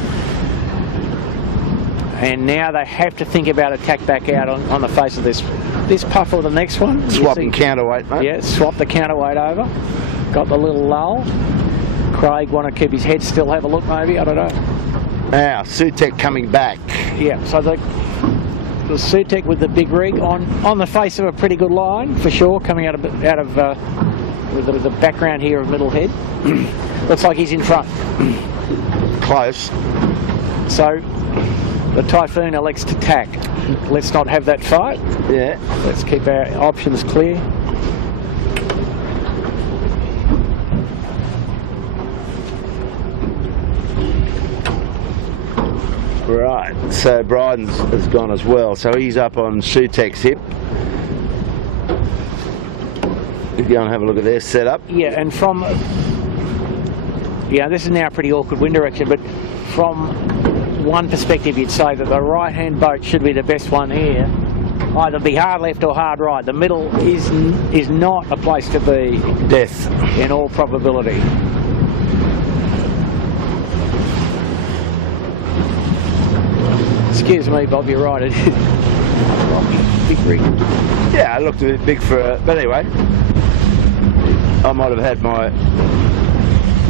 And now they have to think about attack back out on the face of this puff or the next one. Swapping counterweight, mate. Yeah, swap the counterweight over. Got the little lull. Craig want to keep his head still, have a look maybe, I don't know. Now, Sutek coming back. Yeah, so the Sutek with the big rig on the face of a pretty good line for sure, coming out of with the background here of middle head. Looks like he's in front. Close. So the Typhoon elects to tack. Let's not have that fight. Yeah. Let's keep our options clear. Right, so Bryden has gone as well, so he's up on Sutek's hip. Go and have a look at their setup. Yeah, and this is now a pretty awkward wind direction, but from one perspective you'd say that the right-hand boat should be the best one here. Either be hard left or hard right. The middle is not a place to be. Death. In all probability. Excuse me, Bob, you're right. It is big rig. Yeah, it looked a bit big for a... But anyway, I might have had my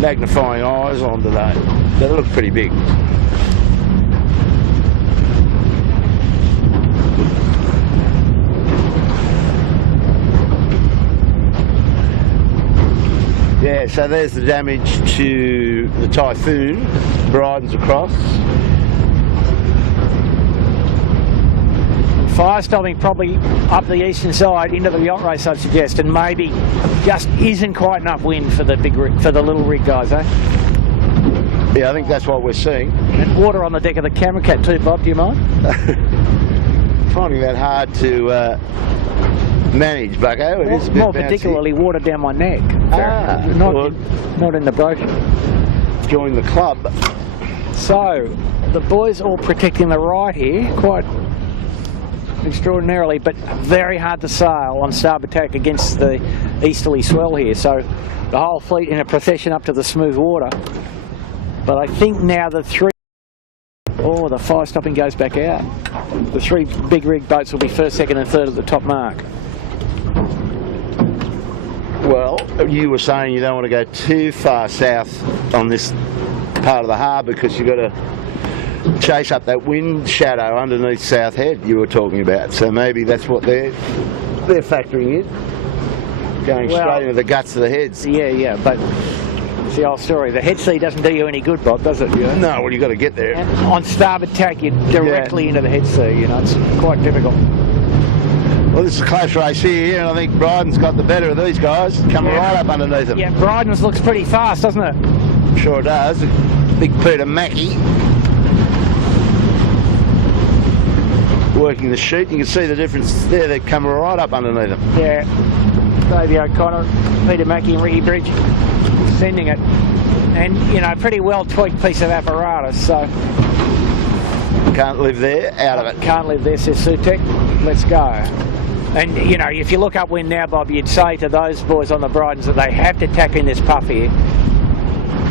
magnifying eyes on today. But it looked pretty big. Yeah, so there's the damage to the Typhoon. Bryden's across. Fire stopping probably up the eastern side into the yacht race, I'd suggest, and maybe just isn't quite enough wind for the little rig guys, eh? Yeah, I think that's what we're seeing. And water on the deck of the Camera Cat too, Bob, do you mind? Finding that hard to manage, Bucko. It is a bit more bouncy. Particularly water down my neck. Not in the brochure. Join the club. So, the boys all protecting the right here, quite extraordinarily, but very hard to sail on starboard tack against the easterly swell here. So, the whole fleet in a procession up to the smooth water. But I think now the fire stopping goes back out. The 3 big rig boats will be first, second and third at the top mark. Well, you were saying you don't want to go too far south on this part of the harbour because you've got to chase up that wind shadow underneath South Head you were talking about. So maybe that's what they're factoring in, going straight into the guts of the heads. Yeah, but it's the old story. The head sea doesn't do you any good, Bob, does it? You know? No, well, you've got to get there. And on starboard tack, you're directly into the head sea. You know, it's quite difficult. Well, this is a close race here, and I think Bryden's got the better of these guys, coming right up underneath them. Yeah, Bryden's looks pretty fast, doesn't it? Sure does. Big Peter Mackie working the sheet. You can see the difference there. They're coming right up underneath them. Yeah. Davey O'Connor, Peter Mackie and Ricky Bridge sending it. And, you know, pretty well tweaked piece of apparatus, so... Can't live there, out of it. Can't live there, says Sutek. Let's go. And, you know, if you look upwind now, Bob, you'd say to those boys on the Brydens that they have to tack in this puff here.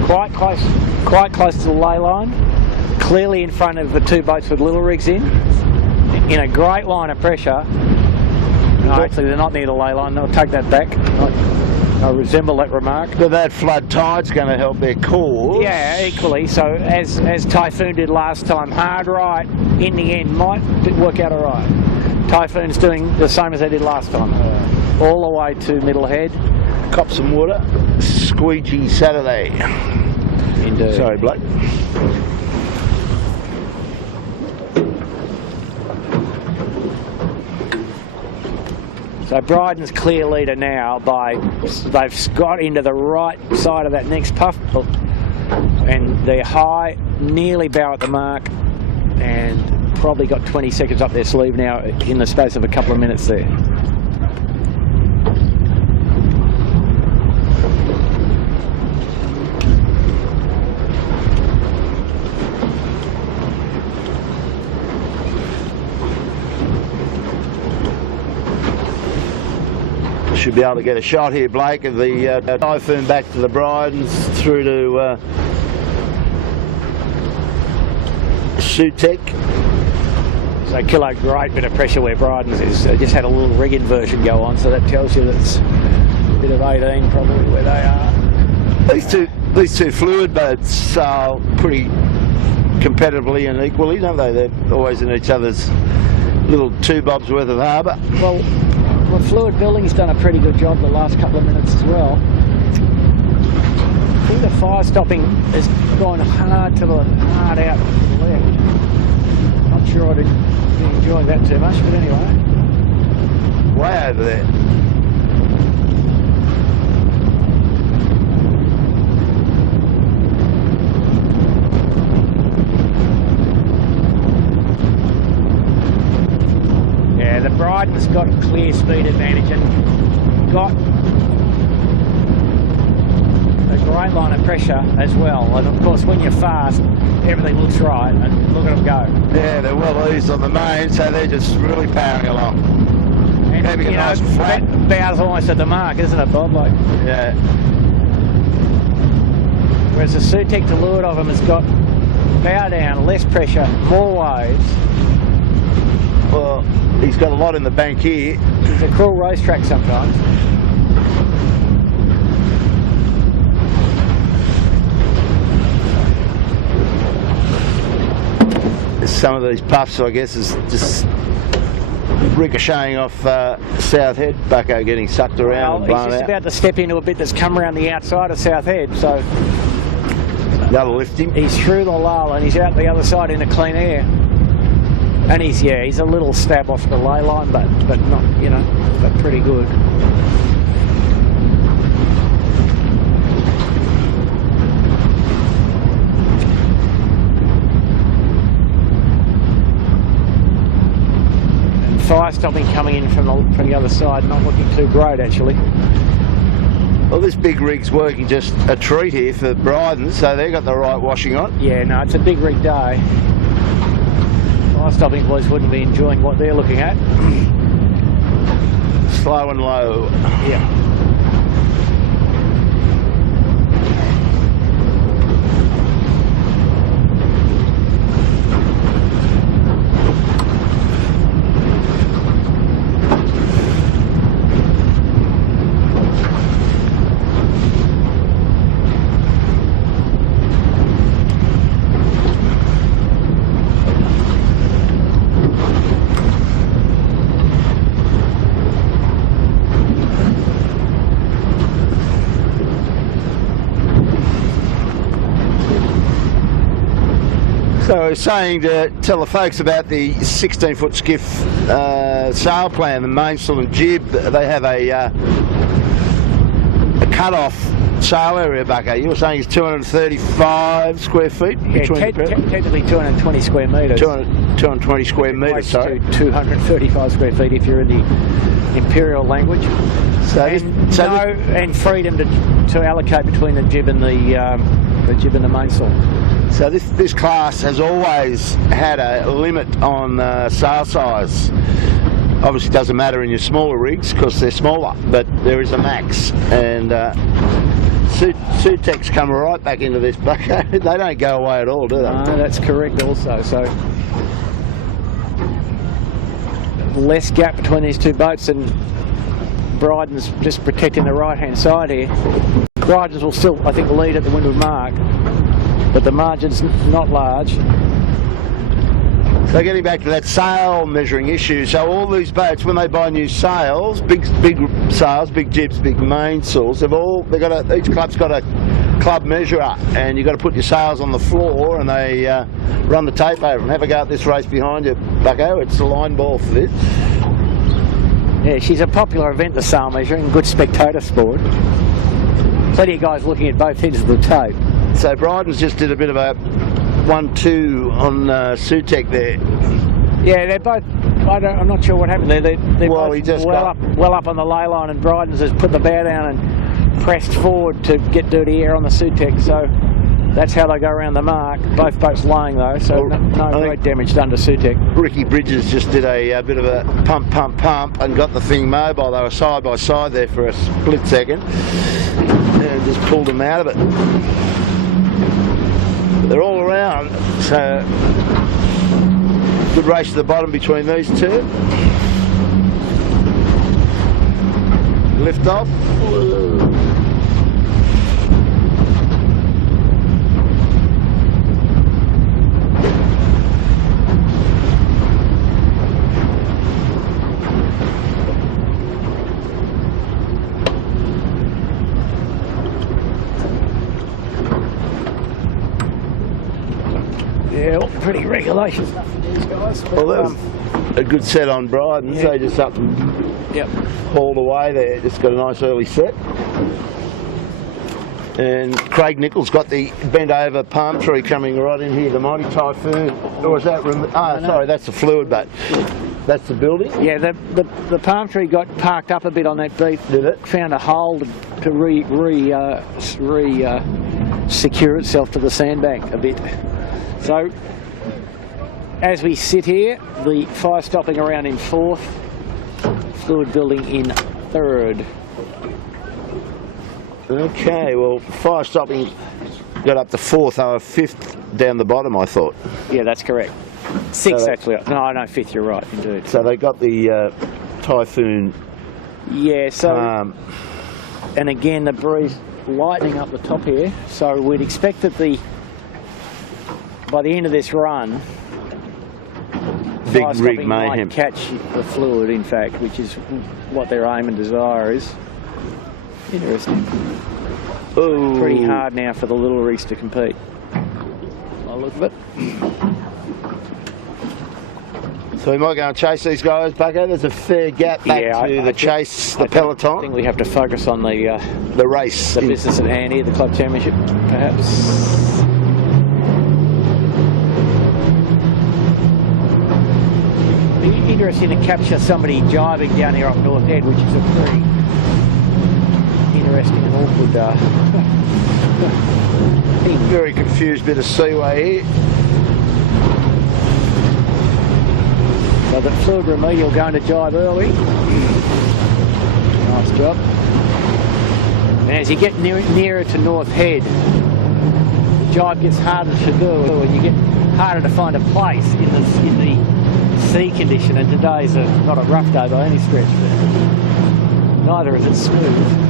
Quite close to the ley line. Clearly in front of the 2 boats with little rigs in a great line of pressure. No, actually, they're not near the ley line. I'll take that back. I resemble that remark. But that flood tide's going to help their cause. Yeah, equally. So as Typhoon did last time, hard right in the end might work out all right. Typhoon's doing the same as they did last time. All the way to middle head. Cop some water. Squeegee Saturday. Indeed. Sorry, bloke. So Bryden's clear leader now they've got into the right side of that next puff, and they're high, nearly bow at the mark, and probably got 20 seconds up their sleeve now in the space of a couple of minutes there. Should be able to get a shot here, Blake, of the Typhoon back to the Brydens through to Sutek. So Kilo, great bit of pressure where Brydens is. They just had a little rig inversion go on, so that tells you that's a bit of 18 probably where they are. These two fluid boats sail pretty competitively and equally, don't they? They're always in each other's little 2 bobs worth of harbour. Well, Fluid Building's done a pretty good job the last couple of minutes as well. I think the fire stopping has gone hard out to the left. Not sure I'd be enjoying that too much, but anyway. Way over there. Yeah, the Bryden's got a clear speed advantage and got a great line of pressure as well. And of course, when you're fast, everything looks right. And look at them go. Yeah, they're well eased on the main, so they're just really powering along. And Having a you nice know, flat. bow's almost at the mark, isn't it, Bob? Like, Yeah. whereas the Sutek to leeward of him has got bow down, less pressure, more waves. Well, he's got a lot in the bank here. It's a cruel racetrack sometimes. Some of these puffs, I guess, is just ricocheting off South Head. Bucko getting sucked around and Well, blown he's just out. about to step into a bit that's come around the outside of South Head, so That'll lift him. he's through the lull and he's out the other side into clean air. And he's a little stab off the ley line, but not, but pretty good. And fire stopping coming in from the other side, not looking too great actually. Well, this big rig's working just a treat here for Bryden, so they've got the right washing on. Yeah, no, it's a big rig day. Fire stopping boys wouldn't be enjoying what they're looking at. Slow and low. Yeah. So I was saying to tell the folks about the 16-foot skiff sail plan, the mainsail and jib. They have a cut-off sail area, Bucko. You were saying it's 235 square feet? Yeah, technically 220 square metres. 220 square metres, sorry. 235 square feet if you're in the imperial language. And freedom to allocate between the jib and the mainsail. So this class has always had a limit on sail size. Obviously, it doesn't matter in your smaller rigs because they're smaller, but there is a max. And Sutek's come right back into this bucket. They don't go away at all, do they? No, that's correct also. So less gap between these two boats, and Bryden's just protecting the right-hand side here. Bryden's will still, I think, lead at the windward mark, but the margin's not large. So getting back to that sail measuring issue, so all these boats, when they buy new sails, big sails, big jibs, big mainsails, each club's got a club measurer, and you've got to put your sails on the floor, and they run the tape over them. Have a go at this race behind you, Bucko. It's a line ball for this. Yeah, she's a popular event, the sail measuring, good spectator sport. Plenty of guys looking at both ends of the tape. So Bryden's just did a bit of a 1-2 on Sutek there. Yeah, they're both. I'm not sure what happened there. They're Well, both he just well up on the ley line, and Bryden's has put the bow down and pressed forward to get dirty air on the Sutek. So That's how they go around the mark. Both boats lying though, so Well, no I think- great damage done to Sutek. Ricky Bridges just did a bit of a pump and got the thing mobile. They were side by side there for a split second and just pulled them out of it. But they're all around, so good race to the bottom between these two. Lift off. Yeah, pretty regulation stuff for these guys. But, Well, that was a good set on Bryden. So just up and yep. hauled away there. Just got a nice early set. And Craig Nichols got the bent over palm tree coming right in here, the Mighty Typhoon. Or was that? Sorry, that's the fluid boat. That's the building. Yeah, the palm tree got parked up a bit on that beef. Did it? Found a hole to secure itself to the sandbank a bit. So, as we sit here, the fire stopping around in 4th, fluid building in 3rd. Okay, well, fire stopping got up to 4th, or 5th down the bottom, I thought. Yeah, that's correct. 6th So actually. No, 5th, you're right, indeed. So they got the Typhoon. Yeah, so, and again, the breeze lightening up the top here, so we'd expect that by the end of this run, Big fire rig stopping mayhem. might catch the fluid, in fact, which is what their aim and desire is. Interesting. Ooh. Pretty hard now for the little rigs to compete. I look of it. So we might go and chase these guys back out. There's a fair gap back Yeah, to the chase, the I peloton, think we have to focus on the race. business at hand here, the club championship, perhaps. Be interesting to capture somebody jiving down here up North Head, which is a very interesting and awkward. Very confused bit of seaway here. So the fluid remedial going to jive early. Nice job. And as you get nearer to North Head, the jive gets harder to do, and you get harder to find a place in the sea condition. And today's not a rough day by any stretch, but neither is it smooth.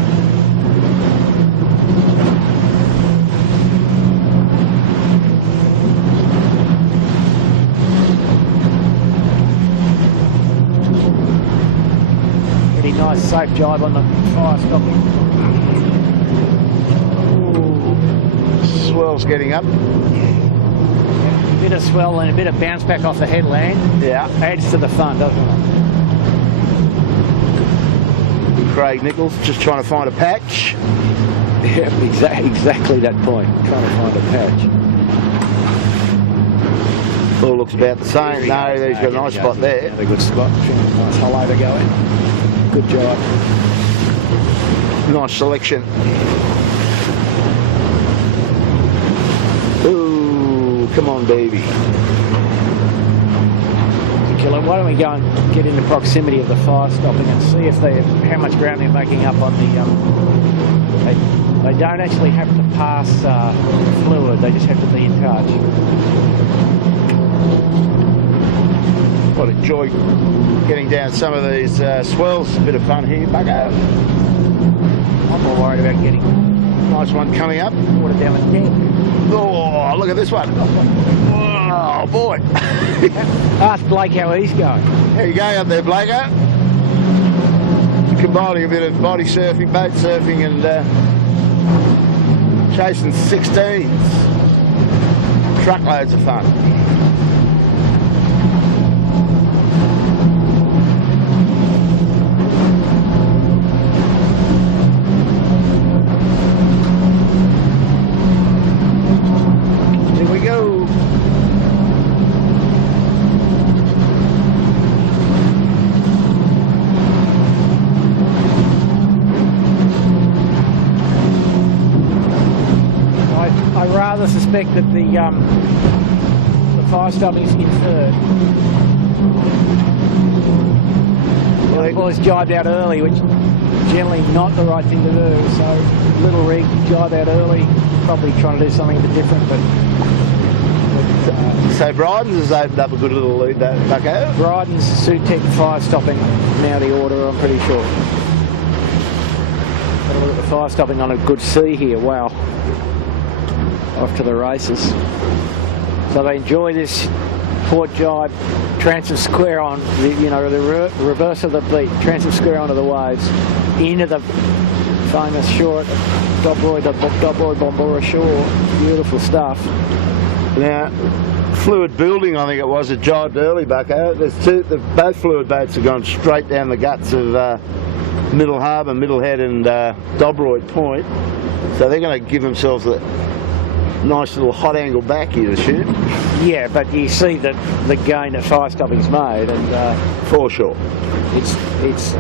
Nice safe jibe on the fire stopping. Swell's getting up. A bit of swell and a bit of bounce back off the headland. Yeah. Adds to the fun, doesn't it? Craig Nichols just trying to find a patch. Yeah, exactly that point. Trying to find a patch. All looks about the same. No, he's got a nice spot there. A good spot. Nice hollow to go in. Good job. Nice selection. Ooh, come on, baby. Killer, why don't we go and get into proximity of the fire stopping and see if how much ground they're making up on the. They don't actually have to pass fluid; they just have to be in touch. What a joy getting down some of these swells. A bit of fun here, bugger. I'm more worried about getting Nice one coming up. water down the deck. Oh, look at this one. Oh, boy. Ask Blake how he's going. How you going up there, Blake? Combining a bit of body surfing, boat surfing and chasing 16s. Truckloads of fun. Here we go. I'd rather rather suspect that the fire stopping's in third. The other boys jibed out early, which generally not the right thing to do. So little rig jibe out early, probably trying to do something a bit different, but. So Bryden's has opened up a good little lead, that Bucko. Bryden's Sutek fire stopping now the order, I'm pretty sure. Got a look at the fire stopping on a good C here. Wow. Off to the races. So they enjoy this port jibe, transom square on, the reverse of the beat, transom square onto the waves, into the famous short Dobroy Bombora shore. Beautiful stuff. Now, Fluid Building, I think it was, it jibed early, Bucko. Both Fluid boats have gone straight down the guts of Middle Harbour, Middlehead and Dobroyd Point. So they're going to give themselves a nice little hot angle back, you'd assume. Yeah, but you see that the gain that fire stopping's made, and for sure. It's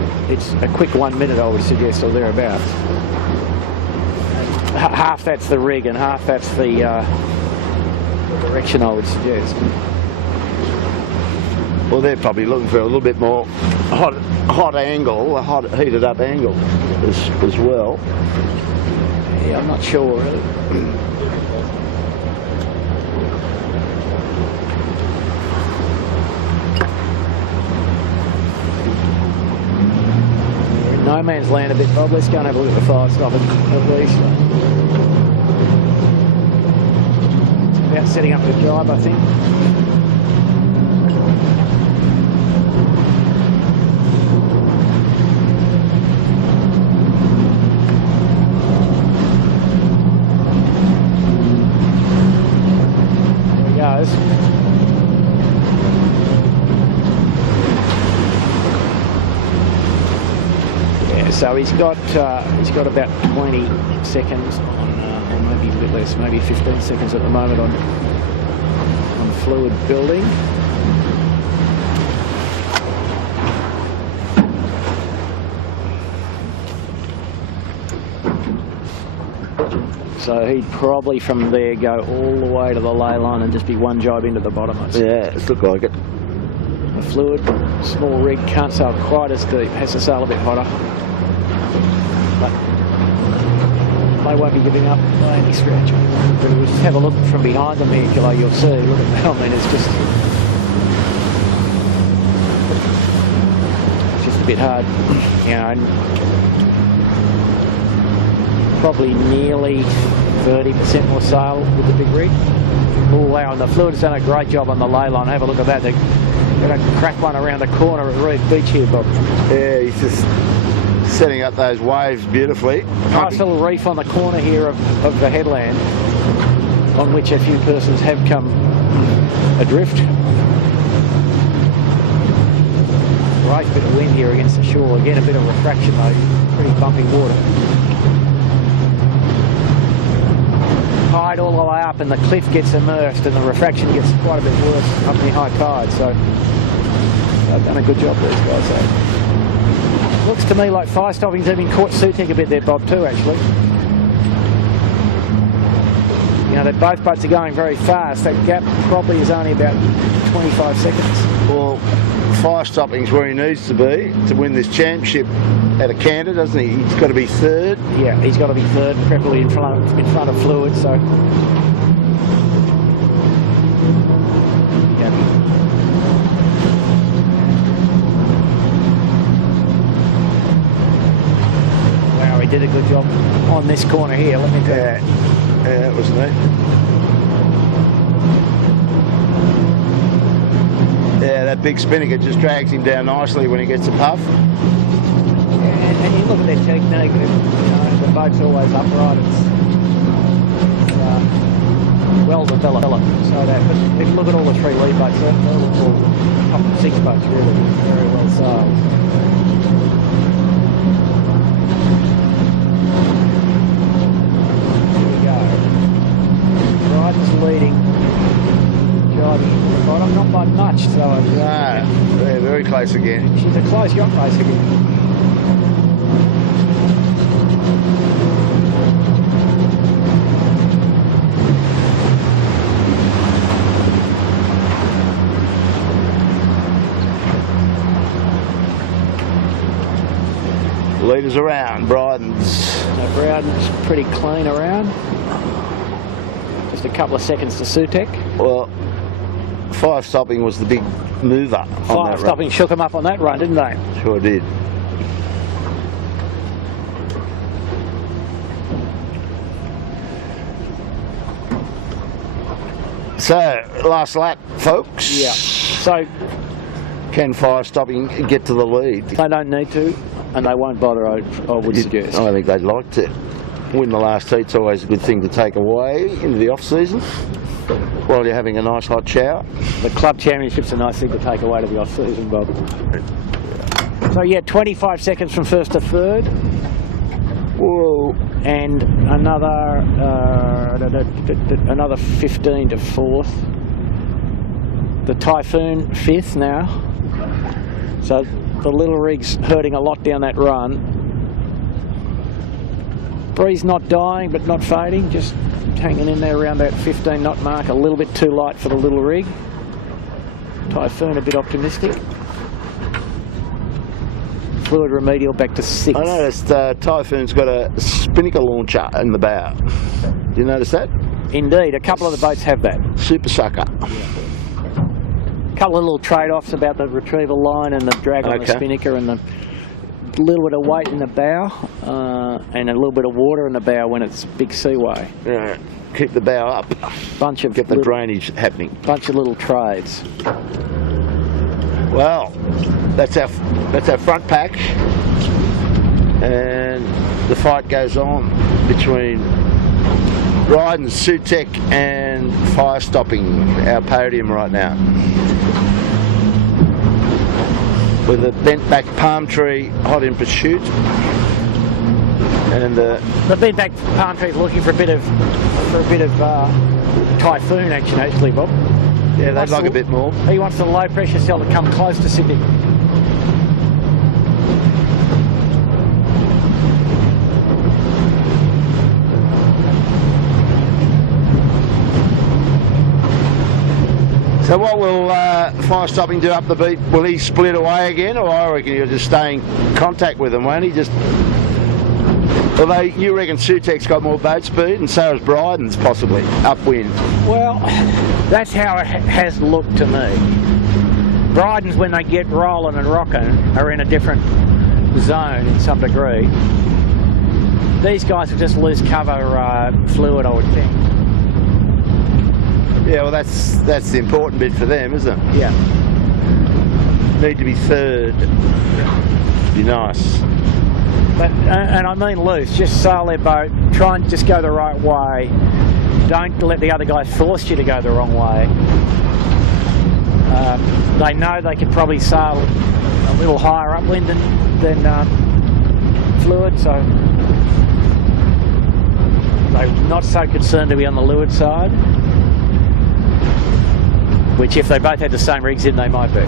a quick 1 minute, I would suggest, or thereabouts. Half that's the rig and half that's the direction, I would suggest. Well, they're probably looking for a little bit more hot angle, a hot heated up angle as well. Yeah, I'm not sure really. No man's land a bit, Bob. Let's go and have a look at the fire stopping at least. It's about setting up the jibe, I think. There he goes. So he's got about 20 seconds on, or maybe a bit less, maybe 15 seconds at the moment on Fluid Building. So he'd probably from there go all the way to the ley line and just be one jibe into the bottom. Yeah, it's looked like it. The Fluid, small rig, can't sail quite as deep, has to sail a bit hotter. But they won't be giving up by any stretch. But we'll just have a look from behind them here, Gillo, you'll see. Look at that, I mean, it's just a bit hard, and probably nearly 30% more sail with the big rig. Oh wow, and the Fluid has done a great job on the ley line. Have a look at that. They're going to crack one around the corner at Reef Beach here, Bob. Yeah, he's just setting up those waves beautifully. Nice little reef on the corner here of the headland, on which a few persons have come adrift. Great bit of wind here against the shore. Again, a bit of refraction though, pretty bumpy water. Tide all the way up and the cliff gets immersed and the refraction gets quite a bit worse up near high tide, so they've done a good job, these guys. So. Looks to me like fire stopping's even caught Sutek a bit there, Bob, too, actually. You know, both boats are going very fast. That gap probably is only about 25 seconds. Well, fire stopping's where he needs to be to win this championship at a canter, doesn't he? He's got to be third. Yeah, he's got to be third, preferably in front of Fluid, so. Yeah. Wow, he did a good job on this corner here, let me tell you. Yeah, that was neat. Yeah, that big spinnaker just drags him down nicely when he gets a puff. And you look at their technique, you know, the boat's always upright, it's well developed. So that, but if you look at all the three lead boats, they're all top 6 boats really very well sailed. Here we go. Bryden's leading, driving into the bottom, not by much, so No, they're very close again. she's a close yacht race again. Leaders around, Bryden's. So Bryden's pretty clean around. Just a couple of seconds to Sutek. Well, Fire Stopping was the big mover on Fire that Stopping shook them up on that run, didn't they? run. Sure did. So, last lap, folks. Yeah. So Can Fire Stopping get to the lead? they don't need to, and they won't bother, I would suggest. I think they'd like to. Win the last heat's always a good thing to take away into the off-season while you're having a nice hot shower. The club championship's a nice thing to take away to the off-season, Bob. So yeah, 25 seconds from first to third. Whoa. And another 15 to fourth. The Typhoon fifth now. So the little rig's hurting a lot down that run. Breeze not dying but not fading, just hanging in there around that 15 knot mark, a little bit too light for the little rig. Typhoon a bit optimistic. Fluid Remedial back to 6. I noticed Typhoon's got a spinnaker launcher in the bow. Do you notice that? Indeed, a couple of the boats have that. Super sucker. A couple of little trade-offs about the retrieval line and the drag on the Okay. spinnaker and the little bit of weight in the bow and a little bit of water in the bow when it's big seaway. Right. Keep the bow up. Bunch of Get the little, drainage happening. bunch of little trades. Well, that's our front pack, and the fight goes on between Bryden, Sutek, and Fire Stopping, our podium right now. With a bent back palm tree hot in pursuit, and The bent back palm tree's looking for a bit of Typhoon action, actually, Bob. yeah, they'd like a bit more. He wants the low pressure cell to come close to Sydney. So what will Fire Stopping do up the beat? Will he split away again, or I reckon he'll just stay in contact with them, won't he? Although you reckon Sutek's got more boat speed, and so has Bryden's possibly upwind. Well, that's how it has looked to me. Bryden's, when they get rolling and rocking, are in a different zone in some degree. These guys will just lose cover fluid, I would think. Yeah, well, that's the important bit for them, isn't it? Yeah. Need to be third. Be nice. But, and I mean loose, just sail their boat, try and just go the right way. Don't let the other guy force you to go the wrong way. They know they could probably sail a little higher upwind than fluid, so they're not so concerned to be on the leeward side. Which, if they both had the same rigs in, they might be.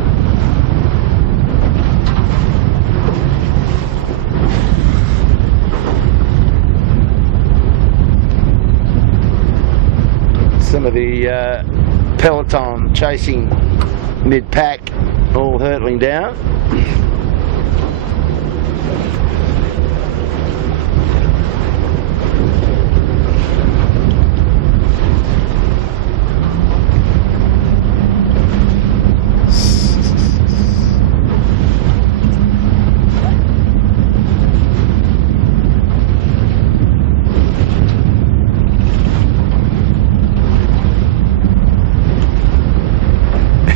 Some of the peloton chasing mid-pack, all hurtling down.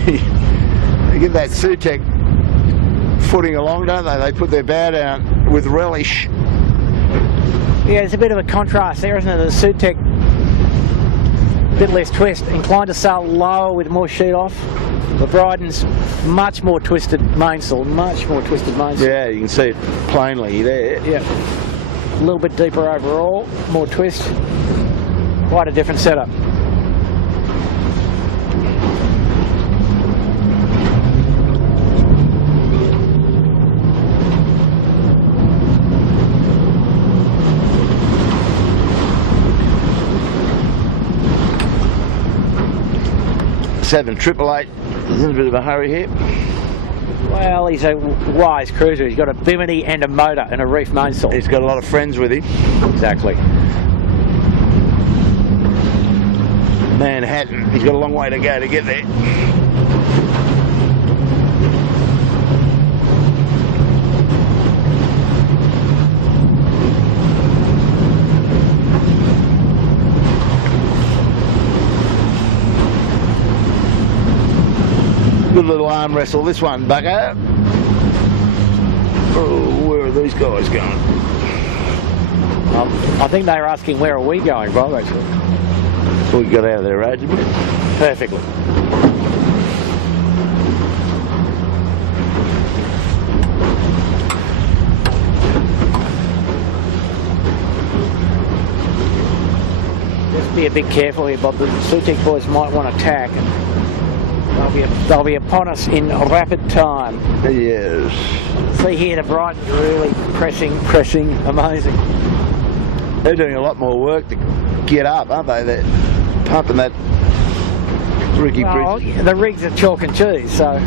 They give that Sutek footing along, don't they? They put their bow down with relish. Yeah, there's a bit of a contrast there, isn't it? The Sutek, a bit less twist, inclined to sail lower with more sheet off. The Bryden's much more twisted mainsail, Yeah, you can see it plainly there. Yeah, a little bit deeper overall, more twist. Quite a different setup. Seven 888. There's a bit of a hurry here. Well, he's a wise cruiser. He's got a bimini and a motor and a reef mainsail. He's got a lot of friends with him. Exactly. Manhattan. He's got a long way to go to get there. Good little arm wrestle, this one, bugger. Oh, where are these guys going? I think they were asking where are we going, Bob, actually. We got out of their road, didn't we? Perfectly. Just be a bit careful here, Bob. The Sutek boys might want to attack. They'll be upon us in rapid time. Yes. See here, the Brighton really pressing, amazing. They're doing a lot more work to get up, aren't they? They're pumping that Ricky Well, Bridge. the rigs are chalk and cheese, so.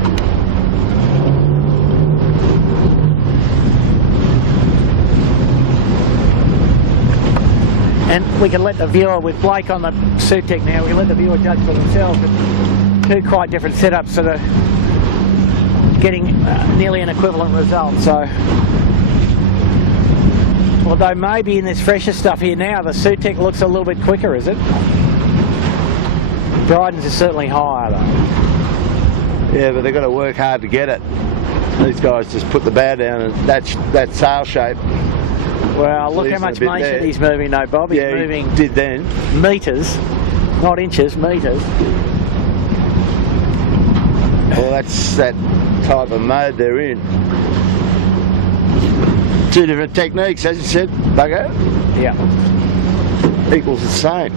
And we can let the viewer, with Blake on the Sutek now, we can let the viewer judge for themselves. Two quite different setups, so they're getting nearly an equivalent result. So, although maybe in this fresher stuff here now, the Sutek looks a little bit quicker, is it? Dryden's is certainly higher though. Yeah, but they've got to work hard to get it. These guys just put the bow down and that sail shape. Well, look how Losing much a bit motion there. he's moving though, Bob. He's Yeah, moving he did then. metres, not inches, metres. Well, that's that type of mode they're in. Two different techniques, as you said, bugger. Yeah. Equals the same.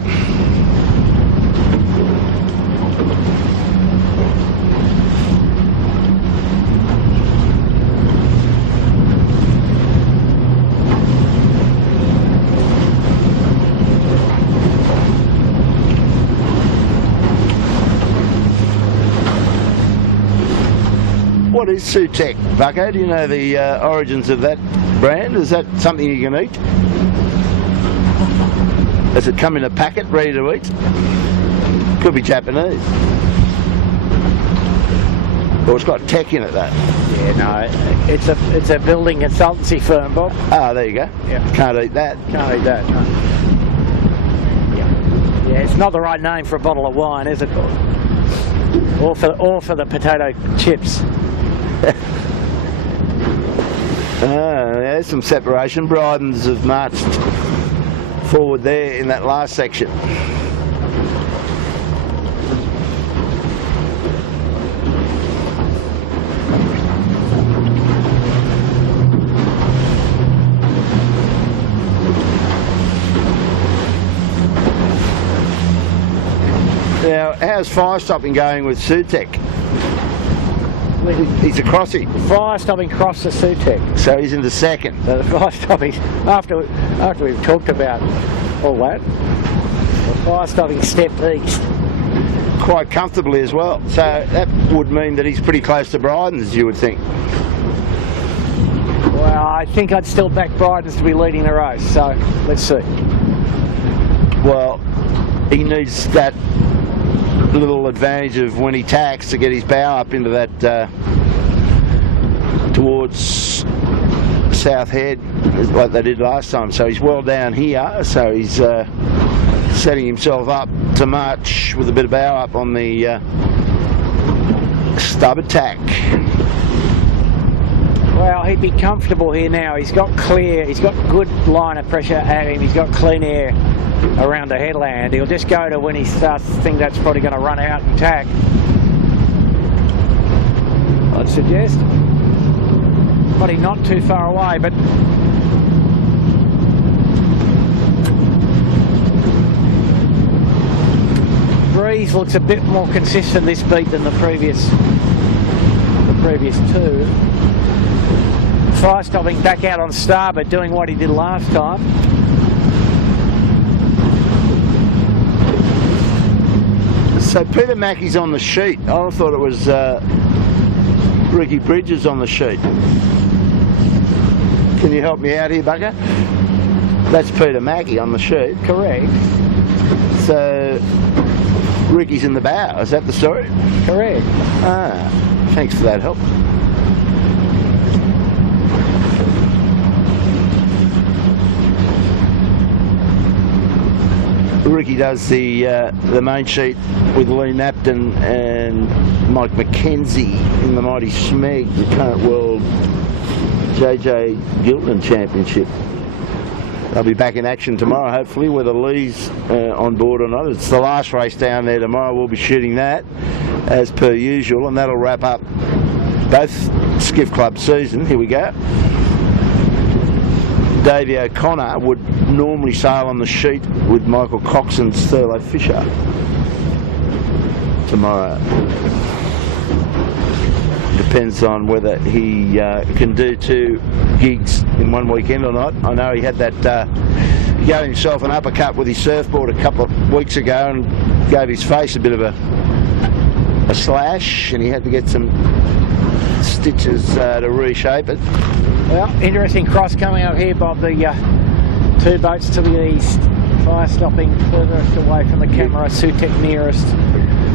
What is Sutek, Bucko? Do you know the origins of that brand? Is that something you can eat? Does it come in a packet ready to eat? Could be Japanese. Or it's got tech in it though. Yeah, no, it's a building consultancy firm, Bob. Ah, there you go. Yeah. Can't eat that. Can't eat that. No. Yeah, it's not the right name for a bottle of wine, is it, Bob? Or for the potato chips. There's some separation. Brydens have marched forward there in that last section. Now, how's fire stopping going with Sutek? He's a crossy, Fire stopping across the Sutek. so he's into second. So the fire stopping, after we've talked about all that, the fire stopping stepped east. Quite comfortably as well. So that would mean that he's pretty close to Brydens, you would think. Well, I think I'd still back Brydens to be leading the race, so let's see. Well, he needs that little advantage of when he tacks to get his bow up into that towards South Head, like they did last time. So he's well down here, so he's setting himself up to march with a bit of bow up on the starboard tack. Well, he'd be comfortable here now. He's got good line of pressure at him. He's got clean air around the headland. He'll just go to when he starts to think that's probably going to run out and tack. I'd suggest. Probably not too far away, but breeze looks a bit more consistent this beat than the previous two. Fire stopping back out on starboard, doing what he did last time. So Peter Mackey's on the sheet. I thought it was Ricky Bridges on the sheet. Can you help me out here, bugger? That's Peter Mackie on the sheet. Correct. So Ricky's in the bow. Is that the story? Correct. Ah, thanks for that help. Ricky does the main sheet with Lee Napton and Mike McKenzie in the Mighty Smeg, the current world JJ Gilton Championship. They'll be back in action tomorrow, hopefully, whether Lee's on board or not. It's the last race down there tomorrow. We'll be shooting that as per usual, and that'll wrap up both Skiff Club season. Here we go. Davey O'Connor would normally sail on the sheet with Michael Coxon's Thurlow Fisher tomorrow. Depends on whether he can do 2 gigs in one weekend or not. I know he had that, he gave himself an uppercut with his surfboard a couple of weeks ago and gave his face a bit of a slash, and he had to get some stitches to reshape it. Well, interesting cross coming up here, Bob. The 2 boats to the east, fire stopping furthest away from the camera, Sutek nearest.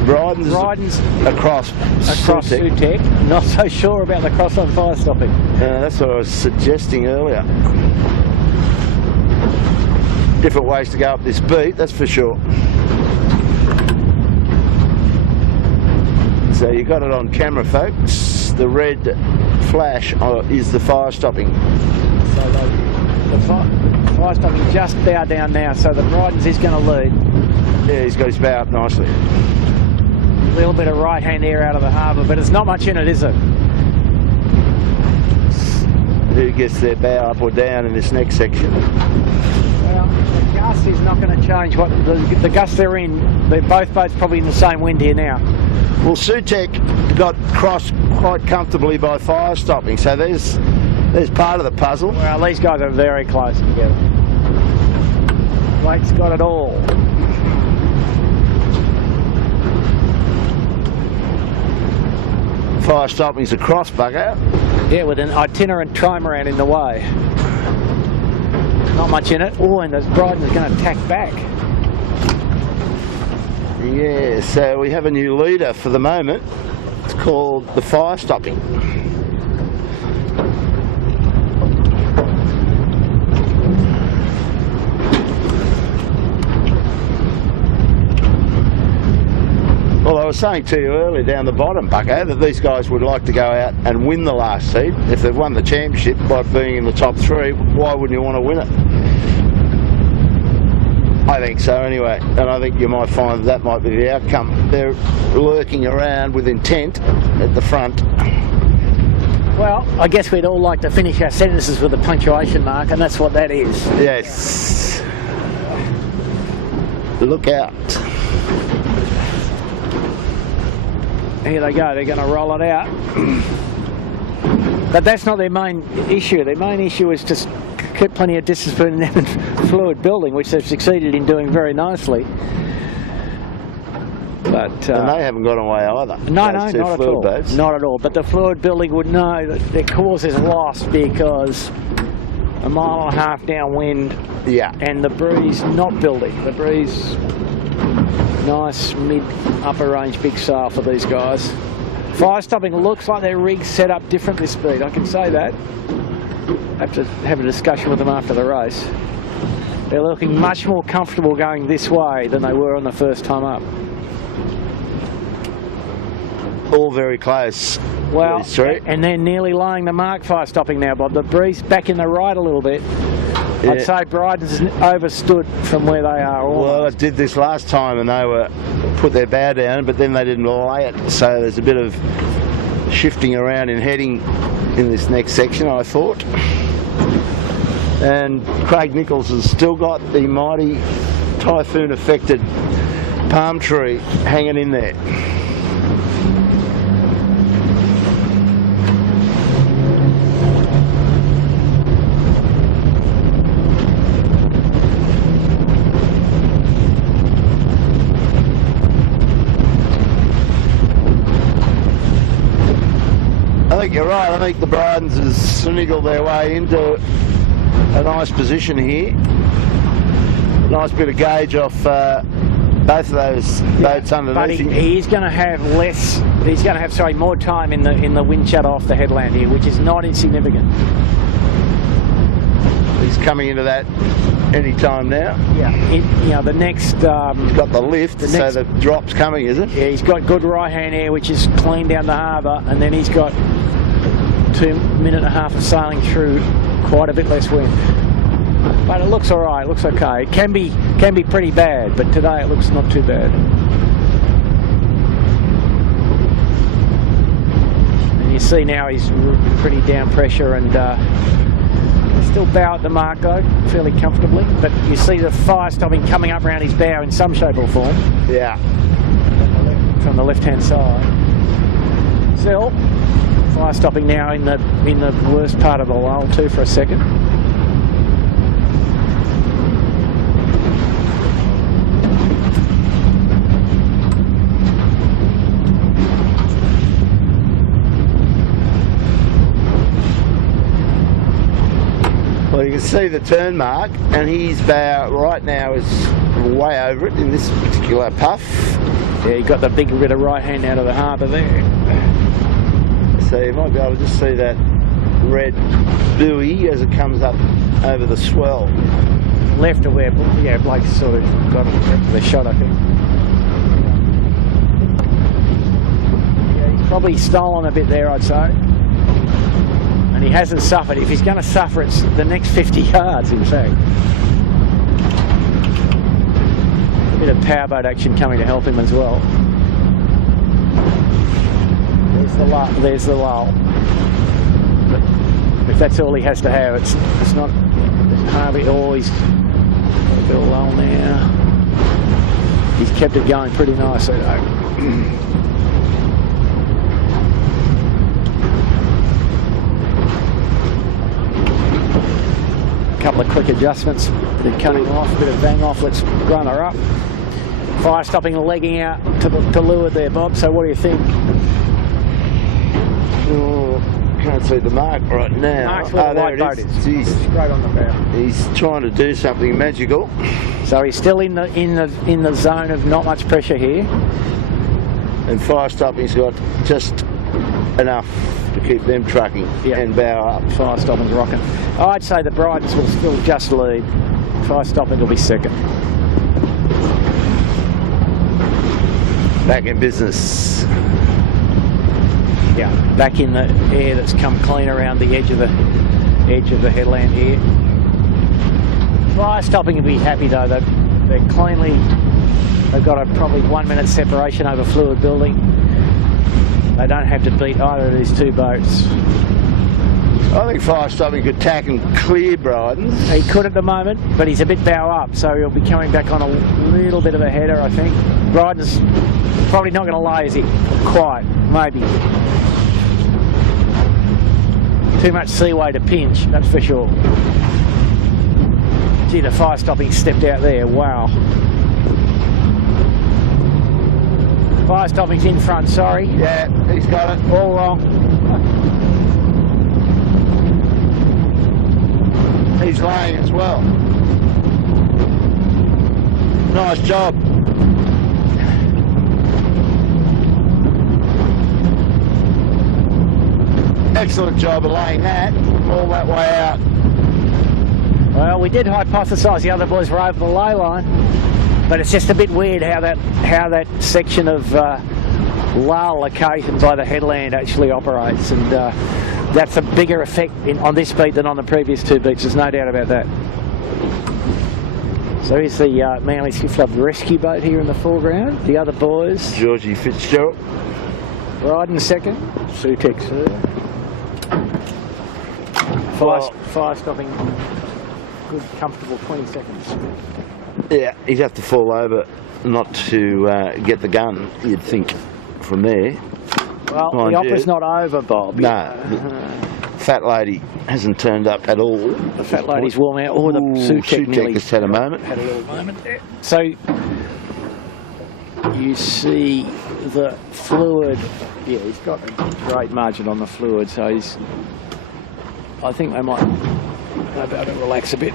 Bryden's across Sutek. Not so sure about the cross on fire stopping. That's what I was suggesting earlier. Different ways to go up this beat, that's for sure. So you got it on camera, folks. The red flash is the fire stopping. So the fire stopping just bow down now, so the Bryden's is going to lead. Yeah, he's got his bow up nicely. A little bit of right hand air out of the harbour, but it's not much in it, is it? Who gets their bow up or down in this next section? Well, the gust is not going to change what the gust they're in. They're both boats probably in the same wind here now. Well, Sutek got crossed quite comfortably by fire stopping, so there's part of the puzzle. Well, these guys are very close together. Blake's got it all. Fire stopping's a cross bugger. Yeah, with an itinerant trimaran in the way. Not much in it. Oh, and the Bryden's going to tack back. Yeah, so we have a new leader for the moment. It's called the fire stopping. Well, I was saying to you earlier down the bottom, Bucko, that these guys would like to go out and win the last seed. If they've won the championship by being in the top 3, why wouldn't you want to win it? I think so anyway, and I think you might find that might be the outcome. They're lurking around with intent at the front. Well, I guess we'd all like to finish our sentences with a punctuation mark, and that's what that is. Yes. Look out. Here they go, they're going to roll it out. But that's not their main issue. Their main issue is to keep plenty of distance between them and fluid building, which they've succeeded in doing very nicely. But and they haven't got away either. No, not at all. Boats. Not at all. But the fluid building would know that their course is lost because a mile and a half downwind. Yeah. And the breeze not building. The breeze, nice mid-upper range big sail for these guys. Fire stopping looks like their rig's set up different this speed. I can say that. Have to have a discussion with them after the race. They're looking much more comfortable going this way than they were on the first time up. All very close. Well, and they're nearly laying the mark fire stopping now, Bob. The breeze back in the right a little bit. Yeah. I'd say Bryden's overstood from where they are. Almost. Well, it did this last time and they were put their bow down, but then they didn't lay it. So there's a bit of shifting around in heading in this next section, I thought. And Craig Nichols has still got the mighty typhoon affected palm tree hanging in there. I think you're right. I think the Brydens has sniggled their way into a nice position here. Nice bit of gauge off both of those boats But underneath him. he's going to have less. He's going to have more time in the wind shut off the headland here, which is not insignificant. He's coming into that any time now. Yeah. The next. He's got the lift, The so next- the drop's coming, is it? Yeah, he's got good right-hand air, which is clean down the harbour, and then he's got 2 minutes and a half of sailing through quite a bit less wind. But it looks all right. It looks okay. It can be pretty bad, but today it looks not too bad. And you see now he's pretty down pressure and still bow at the mark though, fairly comfortably. But you see the fire stopping coming up around his bow in some shape or form. Yeah. From the left-hand side. Still, fire stopping now in the worst part of the lull too for a second. Well, you can see the turn mark, and his bow right now is way over it in this particular puff. Yeah, you got the big bit of right hand out of the harbour there. So you might be able to just see that red buoy as it comes up over the swell. Left of where, yeah, Blake's sort of got the shot, I think. Yeah, he's probably stolen a bit there, I'd say. And he hasn't suffered. If he's going to suffer, it's the next 50 yards, in fact. A bit of powerboat action coming to help him as well. There's the lull. But if that's all he has to have, it's not hardly all. He's got a bit of lull now. He's kept it going pretty nicely though. Couple of quick adjustments, bit of cutting off, bit of bang off. Let's run her up. Fire stopping, legging out to leeward there, Bob. So what do you think? Oh, can't see the mark right now. Mark's where the there white it boat is. is. Jeez. Straight on the bow. He's trying to do something magical. So he's still in the zone of not much pressure here. And fire stopping's got just enough to keep them trucking and bow up. Fire stopping's rocking. I'd say the Brydens will still just lead. Fire stopping will be second. Back in business. Yeah, back in the air that's come clean around the edge of the headland here. Fire stopping will be happy though. They're cleanly. They've got a probably 1 minute separation over fluid building. They don't have to beat either of these two boats. I think fire stopping could tack and clear Brydens. He could at the moment, but he's a bit bow up, so he'll be coming back on a little bit of a header, I think. Brydens probably not going to lay, is he? Quite, maybe. Too much seaway to pinch, that's for sure. Gee, the fire stopping stepped out there, wow. Fire stopping's in front, sorry. Yeah, he's got it. All wrong. He's laying as well. Nice job. Excellent job of laying that all that way out. Well, we did hypothesise the other boys were over the low line, but it's just a bit weird how that section of lull occasioned by the headland actually operates, and that's a bigger effect on this beat than on the previous two beats. There's no doubt about that. So here's the Manly Skiff Club rescue boat here in the foreground. The other boys, Georgie Fitzgerald. Riding second, Sutek third. Fire stopping, good comfortable 20 seconds. Yeah, he'd have to fall over not to get the gun, you'd think, from there. Well, Mind the opera's you. not over, Bob. No, the fat lady hasn't turned up at all. The fat lady's warming out, or the Sutek nearly has had a moment. had a little moment there. So you see the fluid, yeah, he's got a great margin on the fluid, so I think they might be able to relax a bit.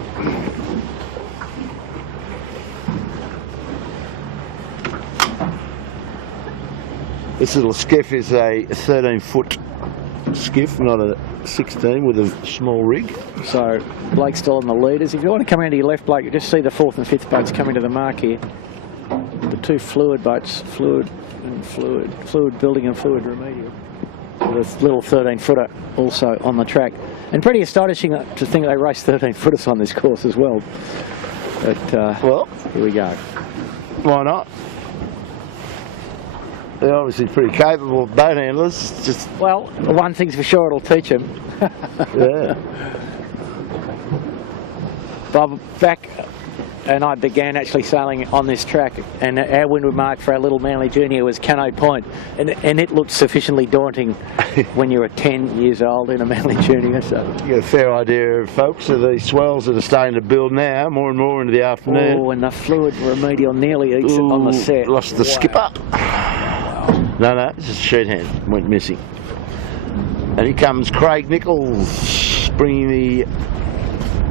This little skiff is a 13-foot skiff, not a 16 with a small rig. So Blake's still on the leaders. If you want to come around to your left, Blake, you just see the 4th and 5th boats coming to the mark here. The 2 fluid boats, fluid building and fluid remedial. The little 13-footer also on the track. And pretty astonishing to think they race 13-footers on this course as well. But well, here we go. Why not? They're obviously pretty capable boat handlers. Just well, one thing's for sure, it'll teach them. yeah. Bob, back and I began actually sailing on this track, and our windward mark for our little Manly Junior was Cano Point, and it looked sufficiently daunting when you were 10 years old in a Manly Junior. So You get a fair idea, folks, of these swells that are starting to build now, more and more into the afternoon. oh, and the fluid remedial nearly eats it on the set. Lost the skipper. No, it's just a sheet hand went missing. And here comes Craig Nichols, bringing the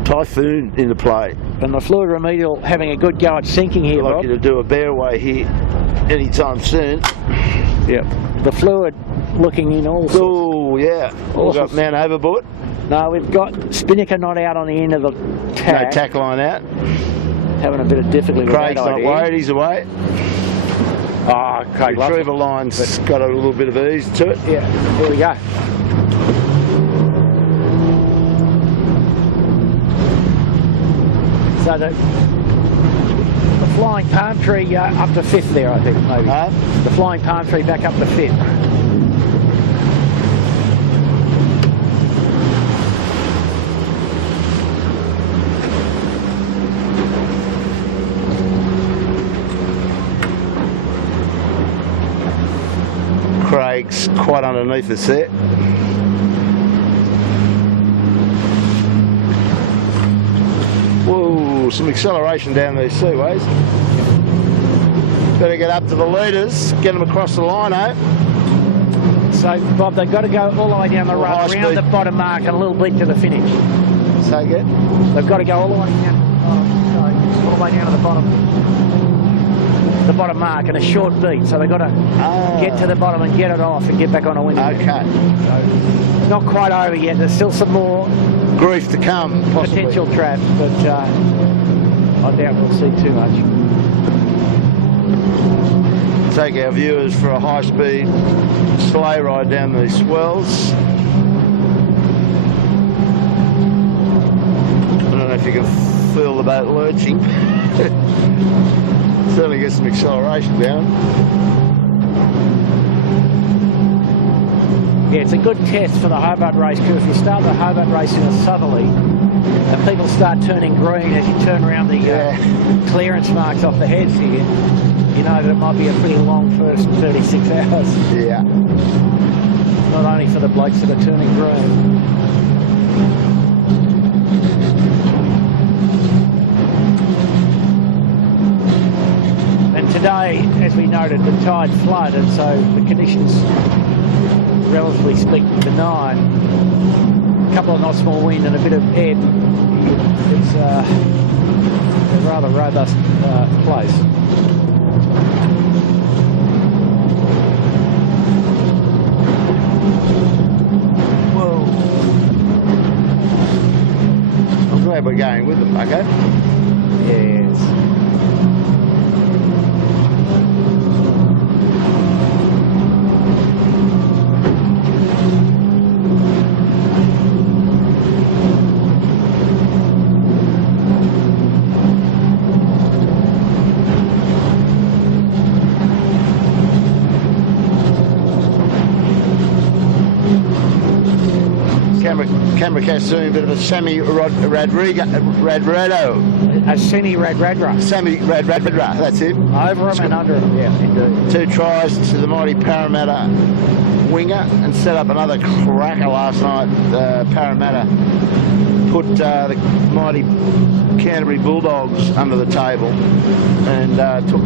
Typhoon into play. And the fluid remedial having a good go at sinking here, I'd like Bob. you to do a bear away here anytime soon. Yep. The fluid looking in all sorts. Oh, yeah. We've got Mount Overboard. No, we've got Spinnaker not out on the end of the tack. No tack line out. Having a bit of difficulty with Craig's that not idea. worried, he's away. Oh, Craig loves it. Retriever line's got a little bit of ease to it. Yeah, here we go. So the flying palm tree up to 5th there, I think, maybe. The flying palm tree back up to 5th. Craig's quite underneath the set. Whoa, some acceleration down these seaways. Better get up to the leaders, get them across the line, eh? So, Bob, they've got to go all the way down the Or high road, around speed. the bottom mark and a little bit to the finish. So good. They've got to go all the way down, all the way down to the bottom mark and a short beat. So they've got to get to the bottom and get it off and get back on a wind. Okay. It's not quite over yet. There's still some more Grief to come, possibly. potential traps, but I doubt we'll see too much. Take our viewers for a high-speed sleigh ride down these swells. I don't know if you can feel the boat lurching. Certainly get some acceleration down. Yeah, it's a good test for the Hobart race crew. If you start the Hobart race in a southerly and people start turning green as you turn around the clearance marks off the heads here, you know that it might be a pretty long first 36 hours. Yeah. Not only for the blokes that are turning green. And today, as we noted, the tide flooded, so the conditions, relatively speaking, benign. A couple of knots more wind and a bit of ebb. It's a rather robust place. Whoa. I'm glad we're going with them, okay? Yes. Canberra Cat's doing a bit of a Sammy Radrigo. A Seni Radradra. Sammy Radradra, that's it. Over him and under him, yeah, indeed. 2 tries to the mighty Parramatta winger and set up another cracker last night. Parramatta put the mighty Canterbury Bulldogs under the table and took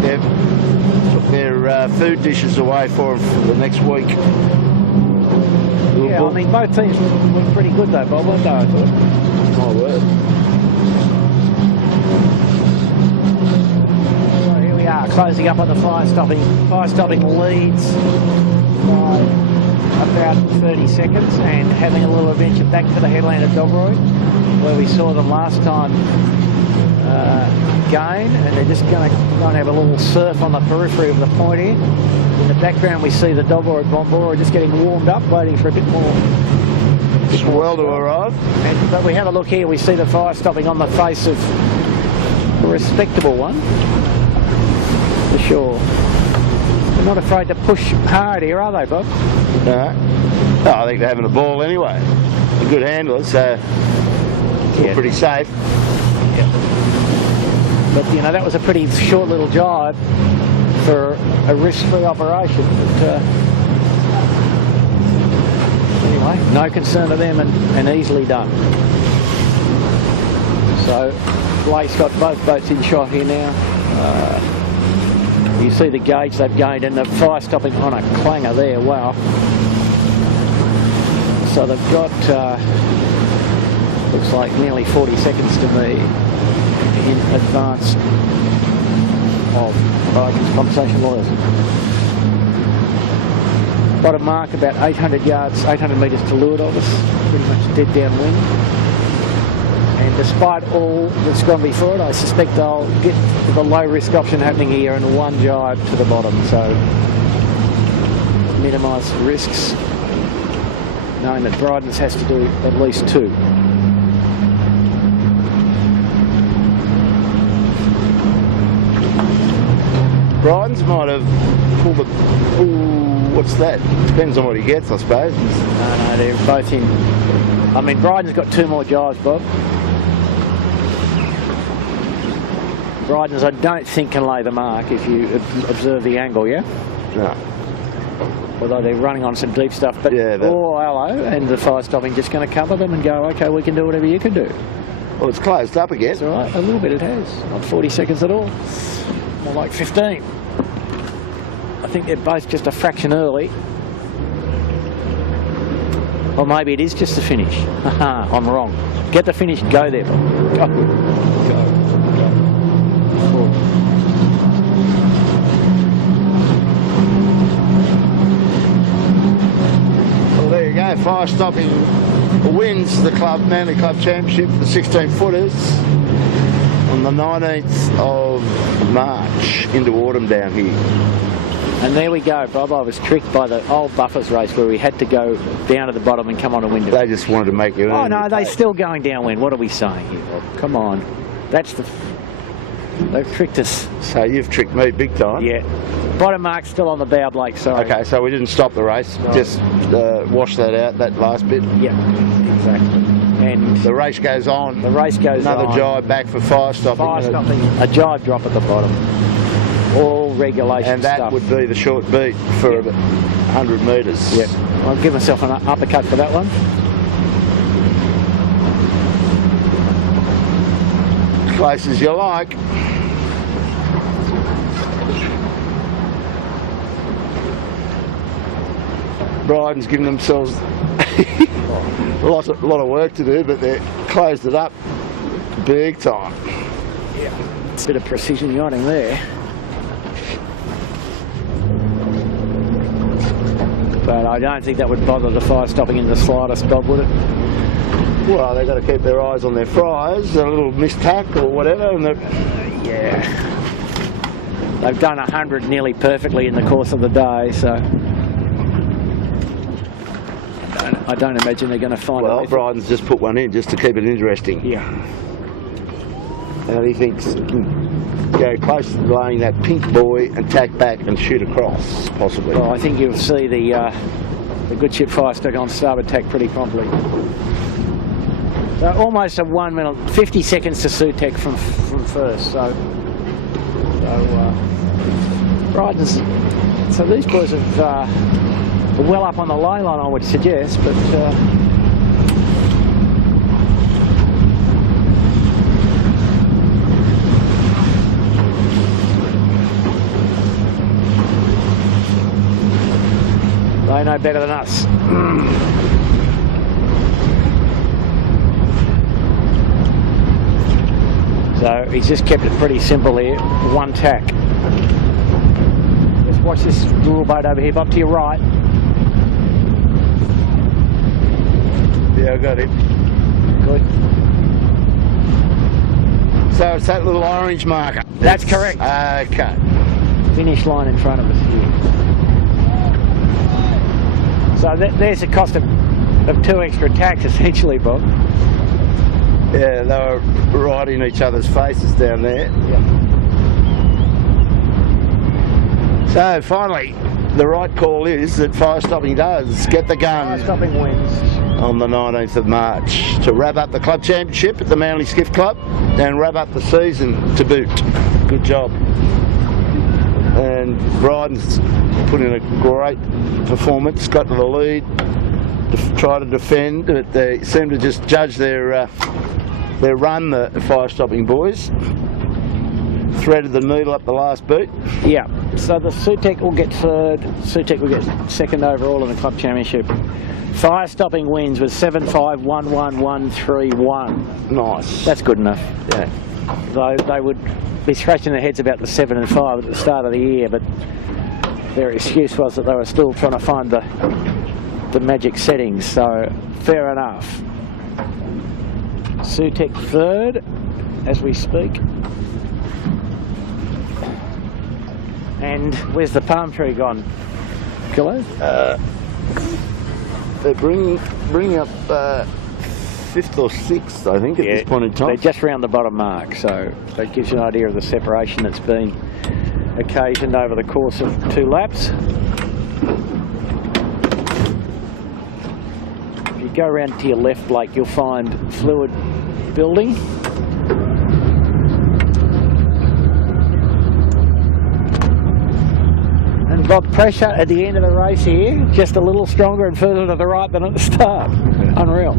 their food dishes away for them for the next week. Yeah, I mean, both teams look pretty good though, Bob, weren't they, I thought? My word. So here we are, closing up on the fire stopping. Fire stopping leads by about 30 seconds and having a little adventure back to the headland of Dobroyd, where we saw them last time gain, and they're just going to go and have a little surf on the periphery of the point here. In the background we see the Dobroyd Bombora just getting warmed up, waiting for a bit more Swell to arrive. But we have a look here, we see the fire stopping on the face of a respectable one, for sure. They're not afraid to push hard here, are they, Bob? No. Oh, I think they're having a ball anyway. They're good handlers, so it's pretty safe. Yeah. But, you know, that was a pretty short little jibe for a risk-free operation. But, anyway, no concern to them and easily done. So, Blake's got both boats in shot here now. You see the gauge they've gained and the fire stopping on a clanger there, wow. So they've got, looks like nearly 40 seconds to me in advance of Vikings Compensation Lawyers. Bottom mark about 800 yards, 800 metres to leeward of us, pretty much dead downwind. And despite all that's gone before it, I suspect they'll get the low risk option happening here and one jibe to the bottom, so minimise risks, knowing that Bryden's has to do at least two. Bryden's might have pulled the... Ooh, what's that? Depends on what he gets, I suppose. No, they're both in. I mean, Bryden's got two more jibes, Bob. Bryden's, I don't think, can lay the mark if you observe the angle, yeah? No. Although they're running on some deep stuff. But, yeah, oh, hello, and the fire stopping just going to cover them and go, OK, we can do whatever you can do. Well, it's closed up again. That's all right, a little bit it has. Not 40 seconds at all. More like 15. I think they're both just a fraction early. Or maybe it is just the finish. Haha, I'm wrong. Get the finish, go there, Bob. Go. Go. Well, there you go. Fire stopping wins the Manly Club Championship for the 16-footers on the 19th of March into autumn down here. And there we go, Bob. I was tricked by the old Buffers race where we had to go down to the bottom and come on a wind. They just wanted to make you. Oh no, they're still going downwind. What are we saying here, Bob? Come on. That's the... They've tricked us. So you've tricked me big time. Yeah. Bottom mark's still on the bow, Blake, sorry. Okay, so we didn't stop the race. Right. Just wash that out, that last bit. Yeah, exactly. And the race goes on. The race goes on. Another jibe back for fire stopping. Fire stopping. A jibe drop at the bottom. All regulation and that stuff. Would be the short beat for about 100 metres. Yep. I'll give myself an uppercut for that one. Close as you like. Bryden's given themselves a lot of work to do, but they've closed it up big time. Yeah. Bit of precision yachting there. But I don't think that would bother the fire stopping in the slightest, Bob, would it? Well, they've got to keep their eyes on their fries, a little mistack or whatever. And yeah. They've done 100 nearly perfectly in the course of the day, so I don't imagine they're going to find it. Well, Bryden's just put one in just to keep it interesting. Yeah. And he thinks he can go close to laying that pink buoy and tack back and shoot across, possibly. Well, I think you'll see the good ship fire stuck on starboard tack pretty promptly. So almost a 1 minute, 50 seconds to suit tech from first. So Bryden's. So these boys are well up on the ley line, I would suggest, but They know better than us. So he's just kept it pretty simple here. One tack. Just watch this little boat over here, up to your right. Yeah, I got it. Good. So it's that little orange marker. That's correct. Okay. Finish line in front of us here. So there's the cost of 2 extra tacks essentially, Bob. Yeah, they were right in each other's faces down there. Yeah. So finally, the right call is that fire stopping does get the gun Stopping wins. on the 19th of March to wrap up the club championship at the Manly Skiff Club and wrap up the season to boot. Good job. And Bryden's put in a great performance, got to the lead, tried to defend, but they seem to just judge their run, the fire stopping boys. Threaded the needle up the last beat. Yeah. So the Sutek will get third. Sutek will get second overall in the club championship. Fire stopping wins with 7-5-1-1-1-3-1. Nice. That's good enough. Yeah. Though they would be scratching their heads about the 7 and 5 at the start of the year, but their excuse was that they were still trying to find the magic settings. So fair enough. Sutek third as we speak. And where's the palm tree gone? Kilo? They're bringing up 5th or 6th, I think, at this point in time. They're just round the bottom mark, so that gives you an idea of the separation that's been occasioned over the course of 2 laps. If you go around to your left, Blake, you'll find fluid building. And Bob, pressure at the end of the race here, just a little stronger and further to the right than at the start. Unreal.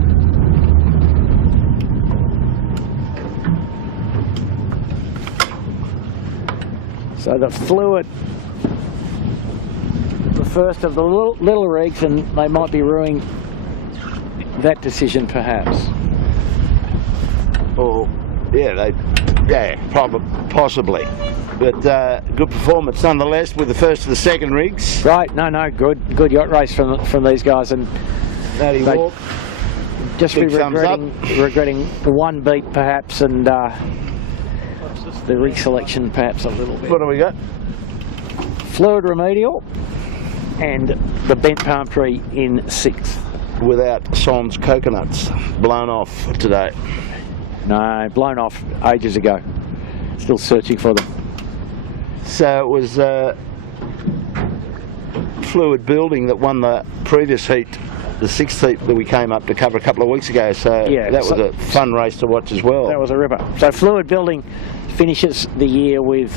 So the fluid, the first of the little rigs, and they might be ruining that decision perhaps. Or, possibly. But good performance nonetheless with the first and the second rigs. Right, no, good yacht race from these guys, and Matty they Walk. just be Big thumbs up. regretting one beat perhaps, and the rig selection perhaps a little bit. What do we got? Fluid remedial and the bent palm tree in 6th. Without Sans coconuts, blown off today. No, blown off ages ago. Still searching for them. So it was Fluid Building that won the previous heat, the 6th heat that we came up to cover a couple of weeks ago. So Yeah, that was a fun race to watch as well. That was a ripper. So Fluid Building finishes the year with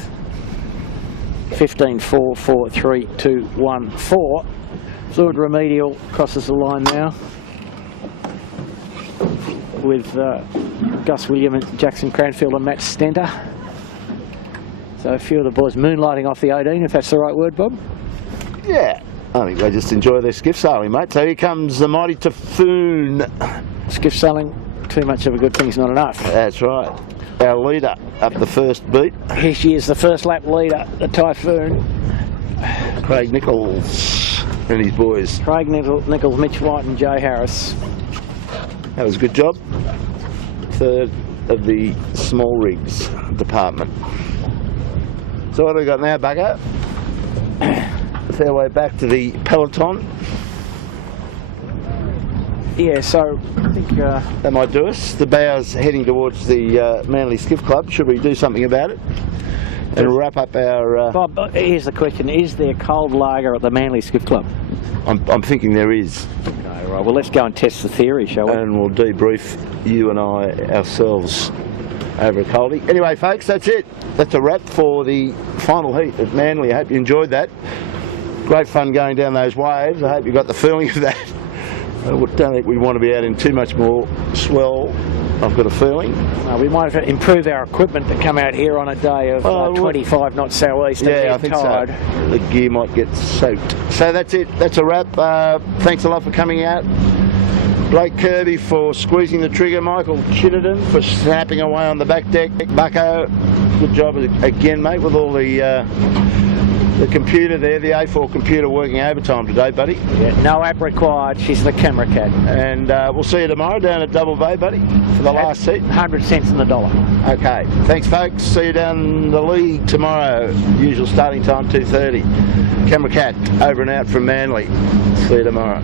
15-4-4-3-2-1-4. Fluid Remedial crosses the line now with Gus William and Jackson Cranfield and Matt Stenter. So a few of the boys moonlighting off the 18, if that's the right word, Bob. Yeah, I think they just enjoy their skiff sailing, mate. So here comes the mighty Typhoon. Skiff sailing, too much of a good thing's not enough. That's right. Our leader up the first beat, Here she is, the first lap leader, the Typhoon. Craig Nichols and his boys. Craig Nichols, Mitch White and Jay Harris. That was a good job. Third of the small rigs department. So what do we got now, Bugger? Fair way back to the peloton. Yeah, so I think That might do us. The bow's heading towards the Manly Skiff Club. Should we do something about it? And wrap up our... Bob, here's the question. Is there cold lager at the Manly Skiff Club? I'm thinking there is. No, right. Well, let's go and test the theory, shall we? And we'll debrief you and I ourselves over a coldie. Anyway, folks, that's it. That's a wrap for the final heat at Manly. I hope you enjoyed that. Great fun going down those waves. I hope you got the feeling of that. I don't think we want to be out in too much more swell I've got a feeling. We might have to improve our equipment to come out here on a day of 25 knots southeast and Yeah, get I think tired. so. The gear might get soaked. So that's it. That's a wrap. Thanks a lot for coming out. Blake Kirby for squeezing the trigger. Michael Chittenden for snapping away on the back deck. Bucko, good job again, mate, with all the computer there, the A4 computer working overtime today, buddy. Yeah, no app required. She's the camera cat. And we'll see you tomorrow down at Double Bay, buddy, for the last seat. 100 cents in the dollar. Okay, thanks folks. See you down the league tomorrow. Usual starting time 2:30. Camera Cat over and out from Manly. See you tomorrow.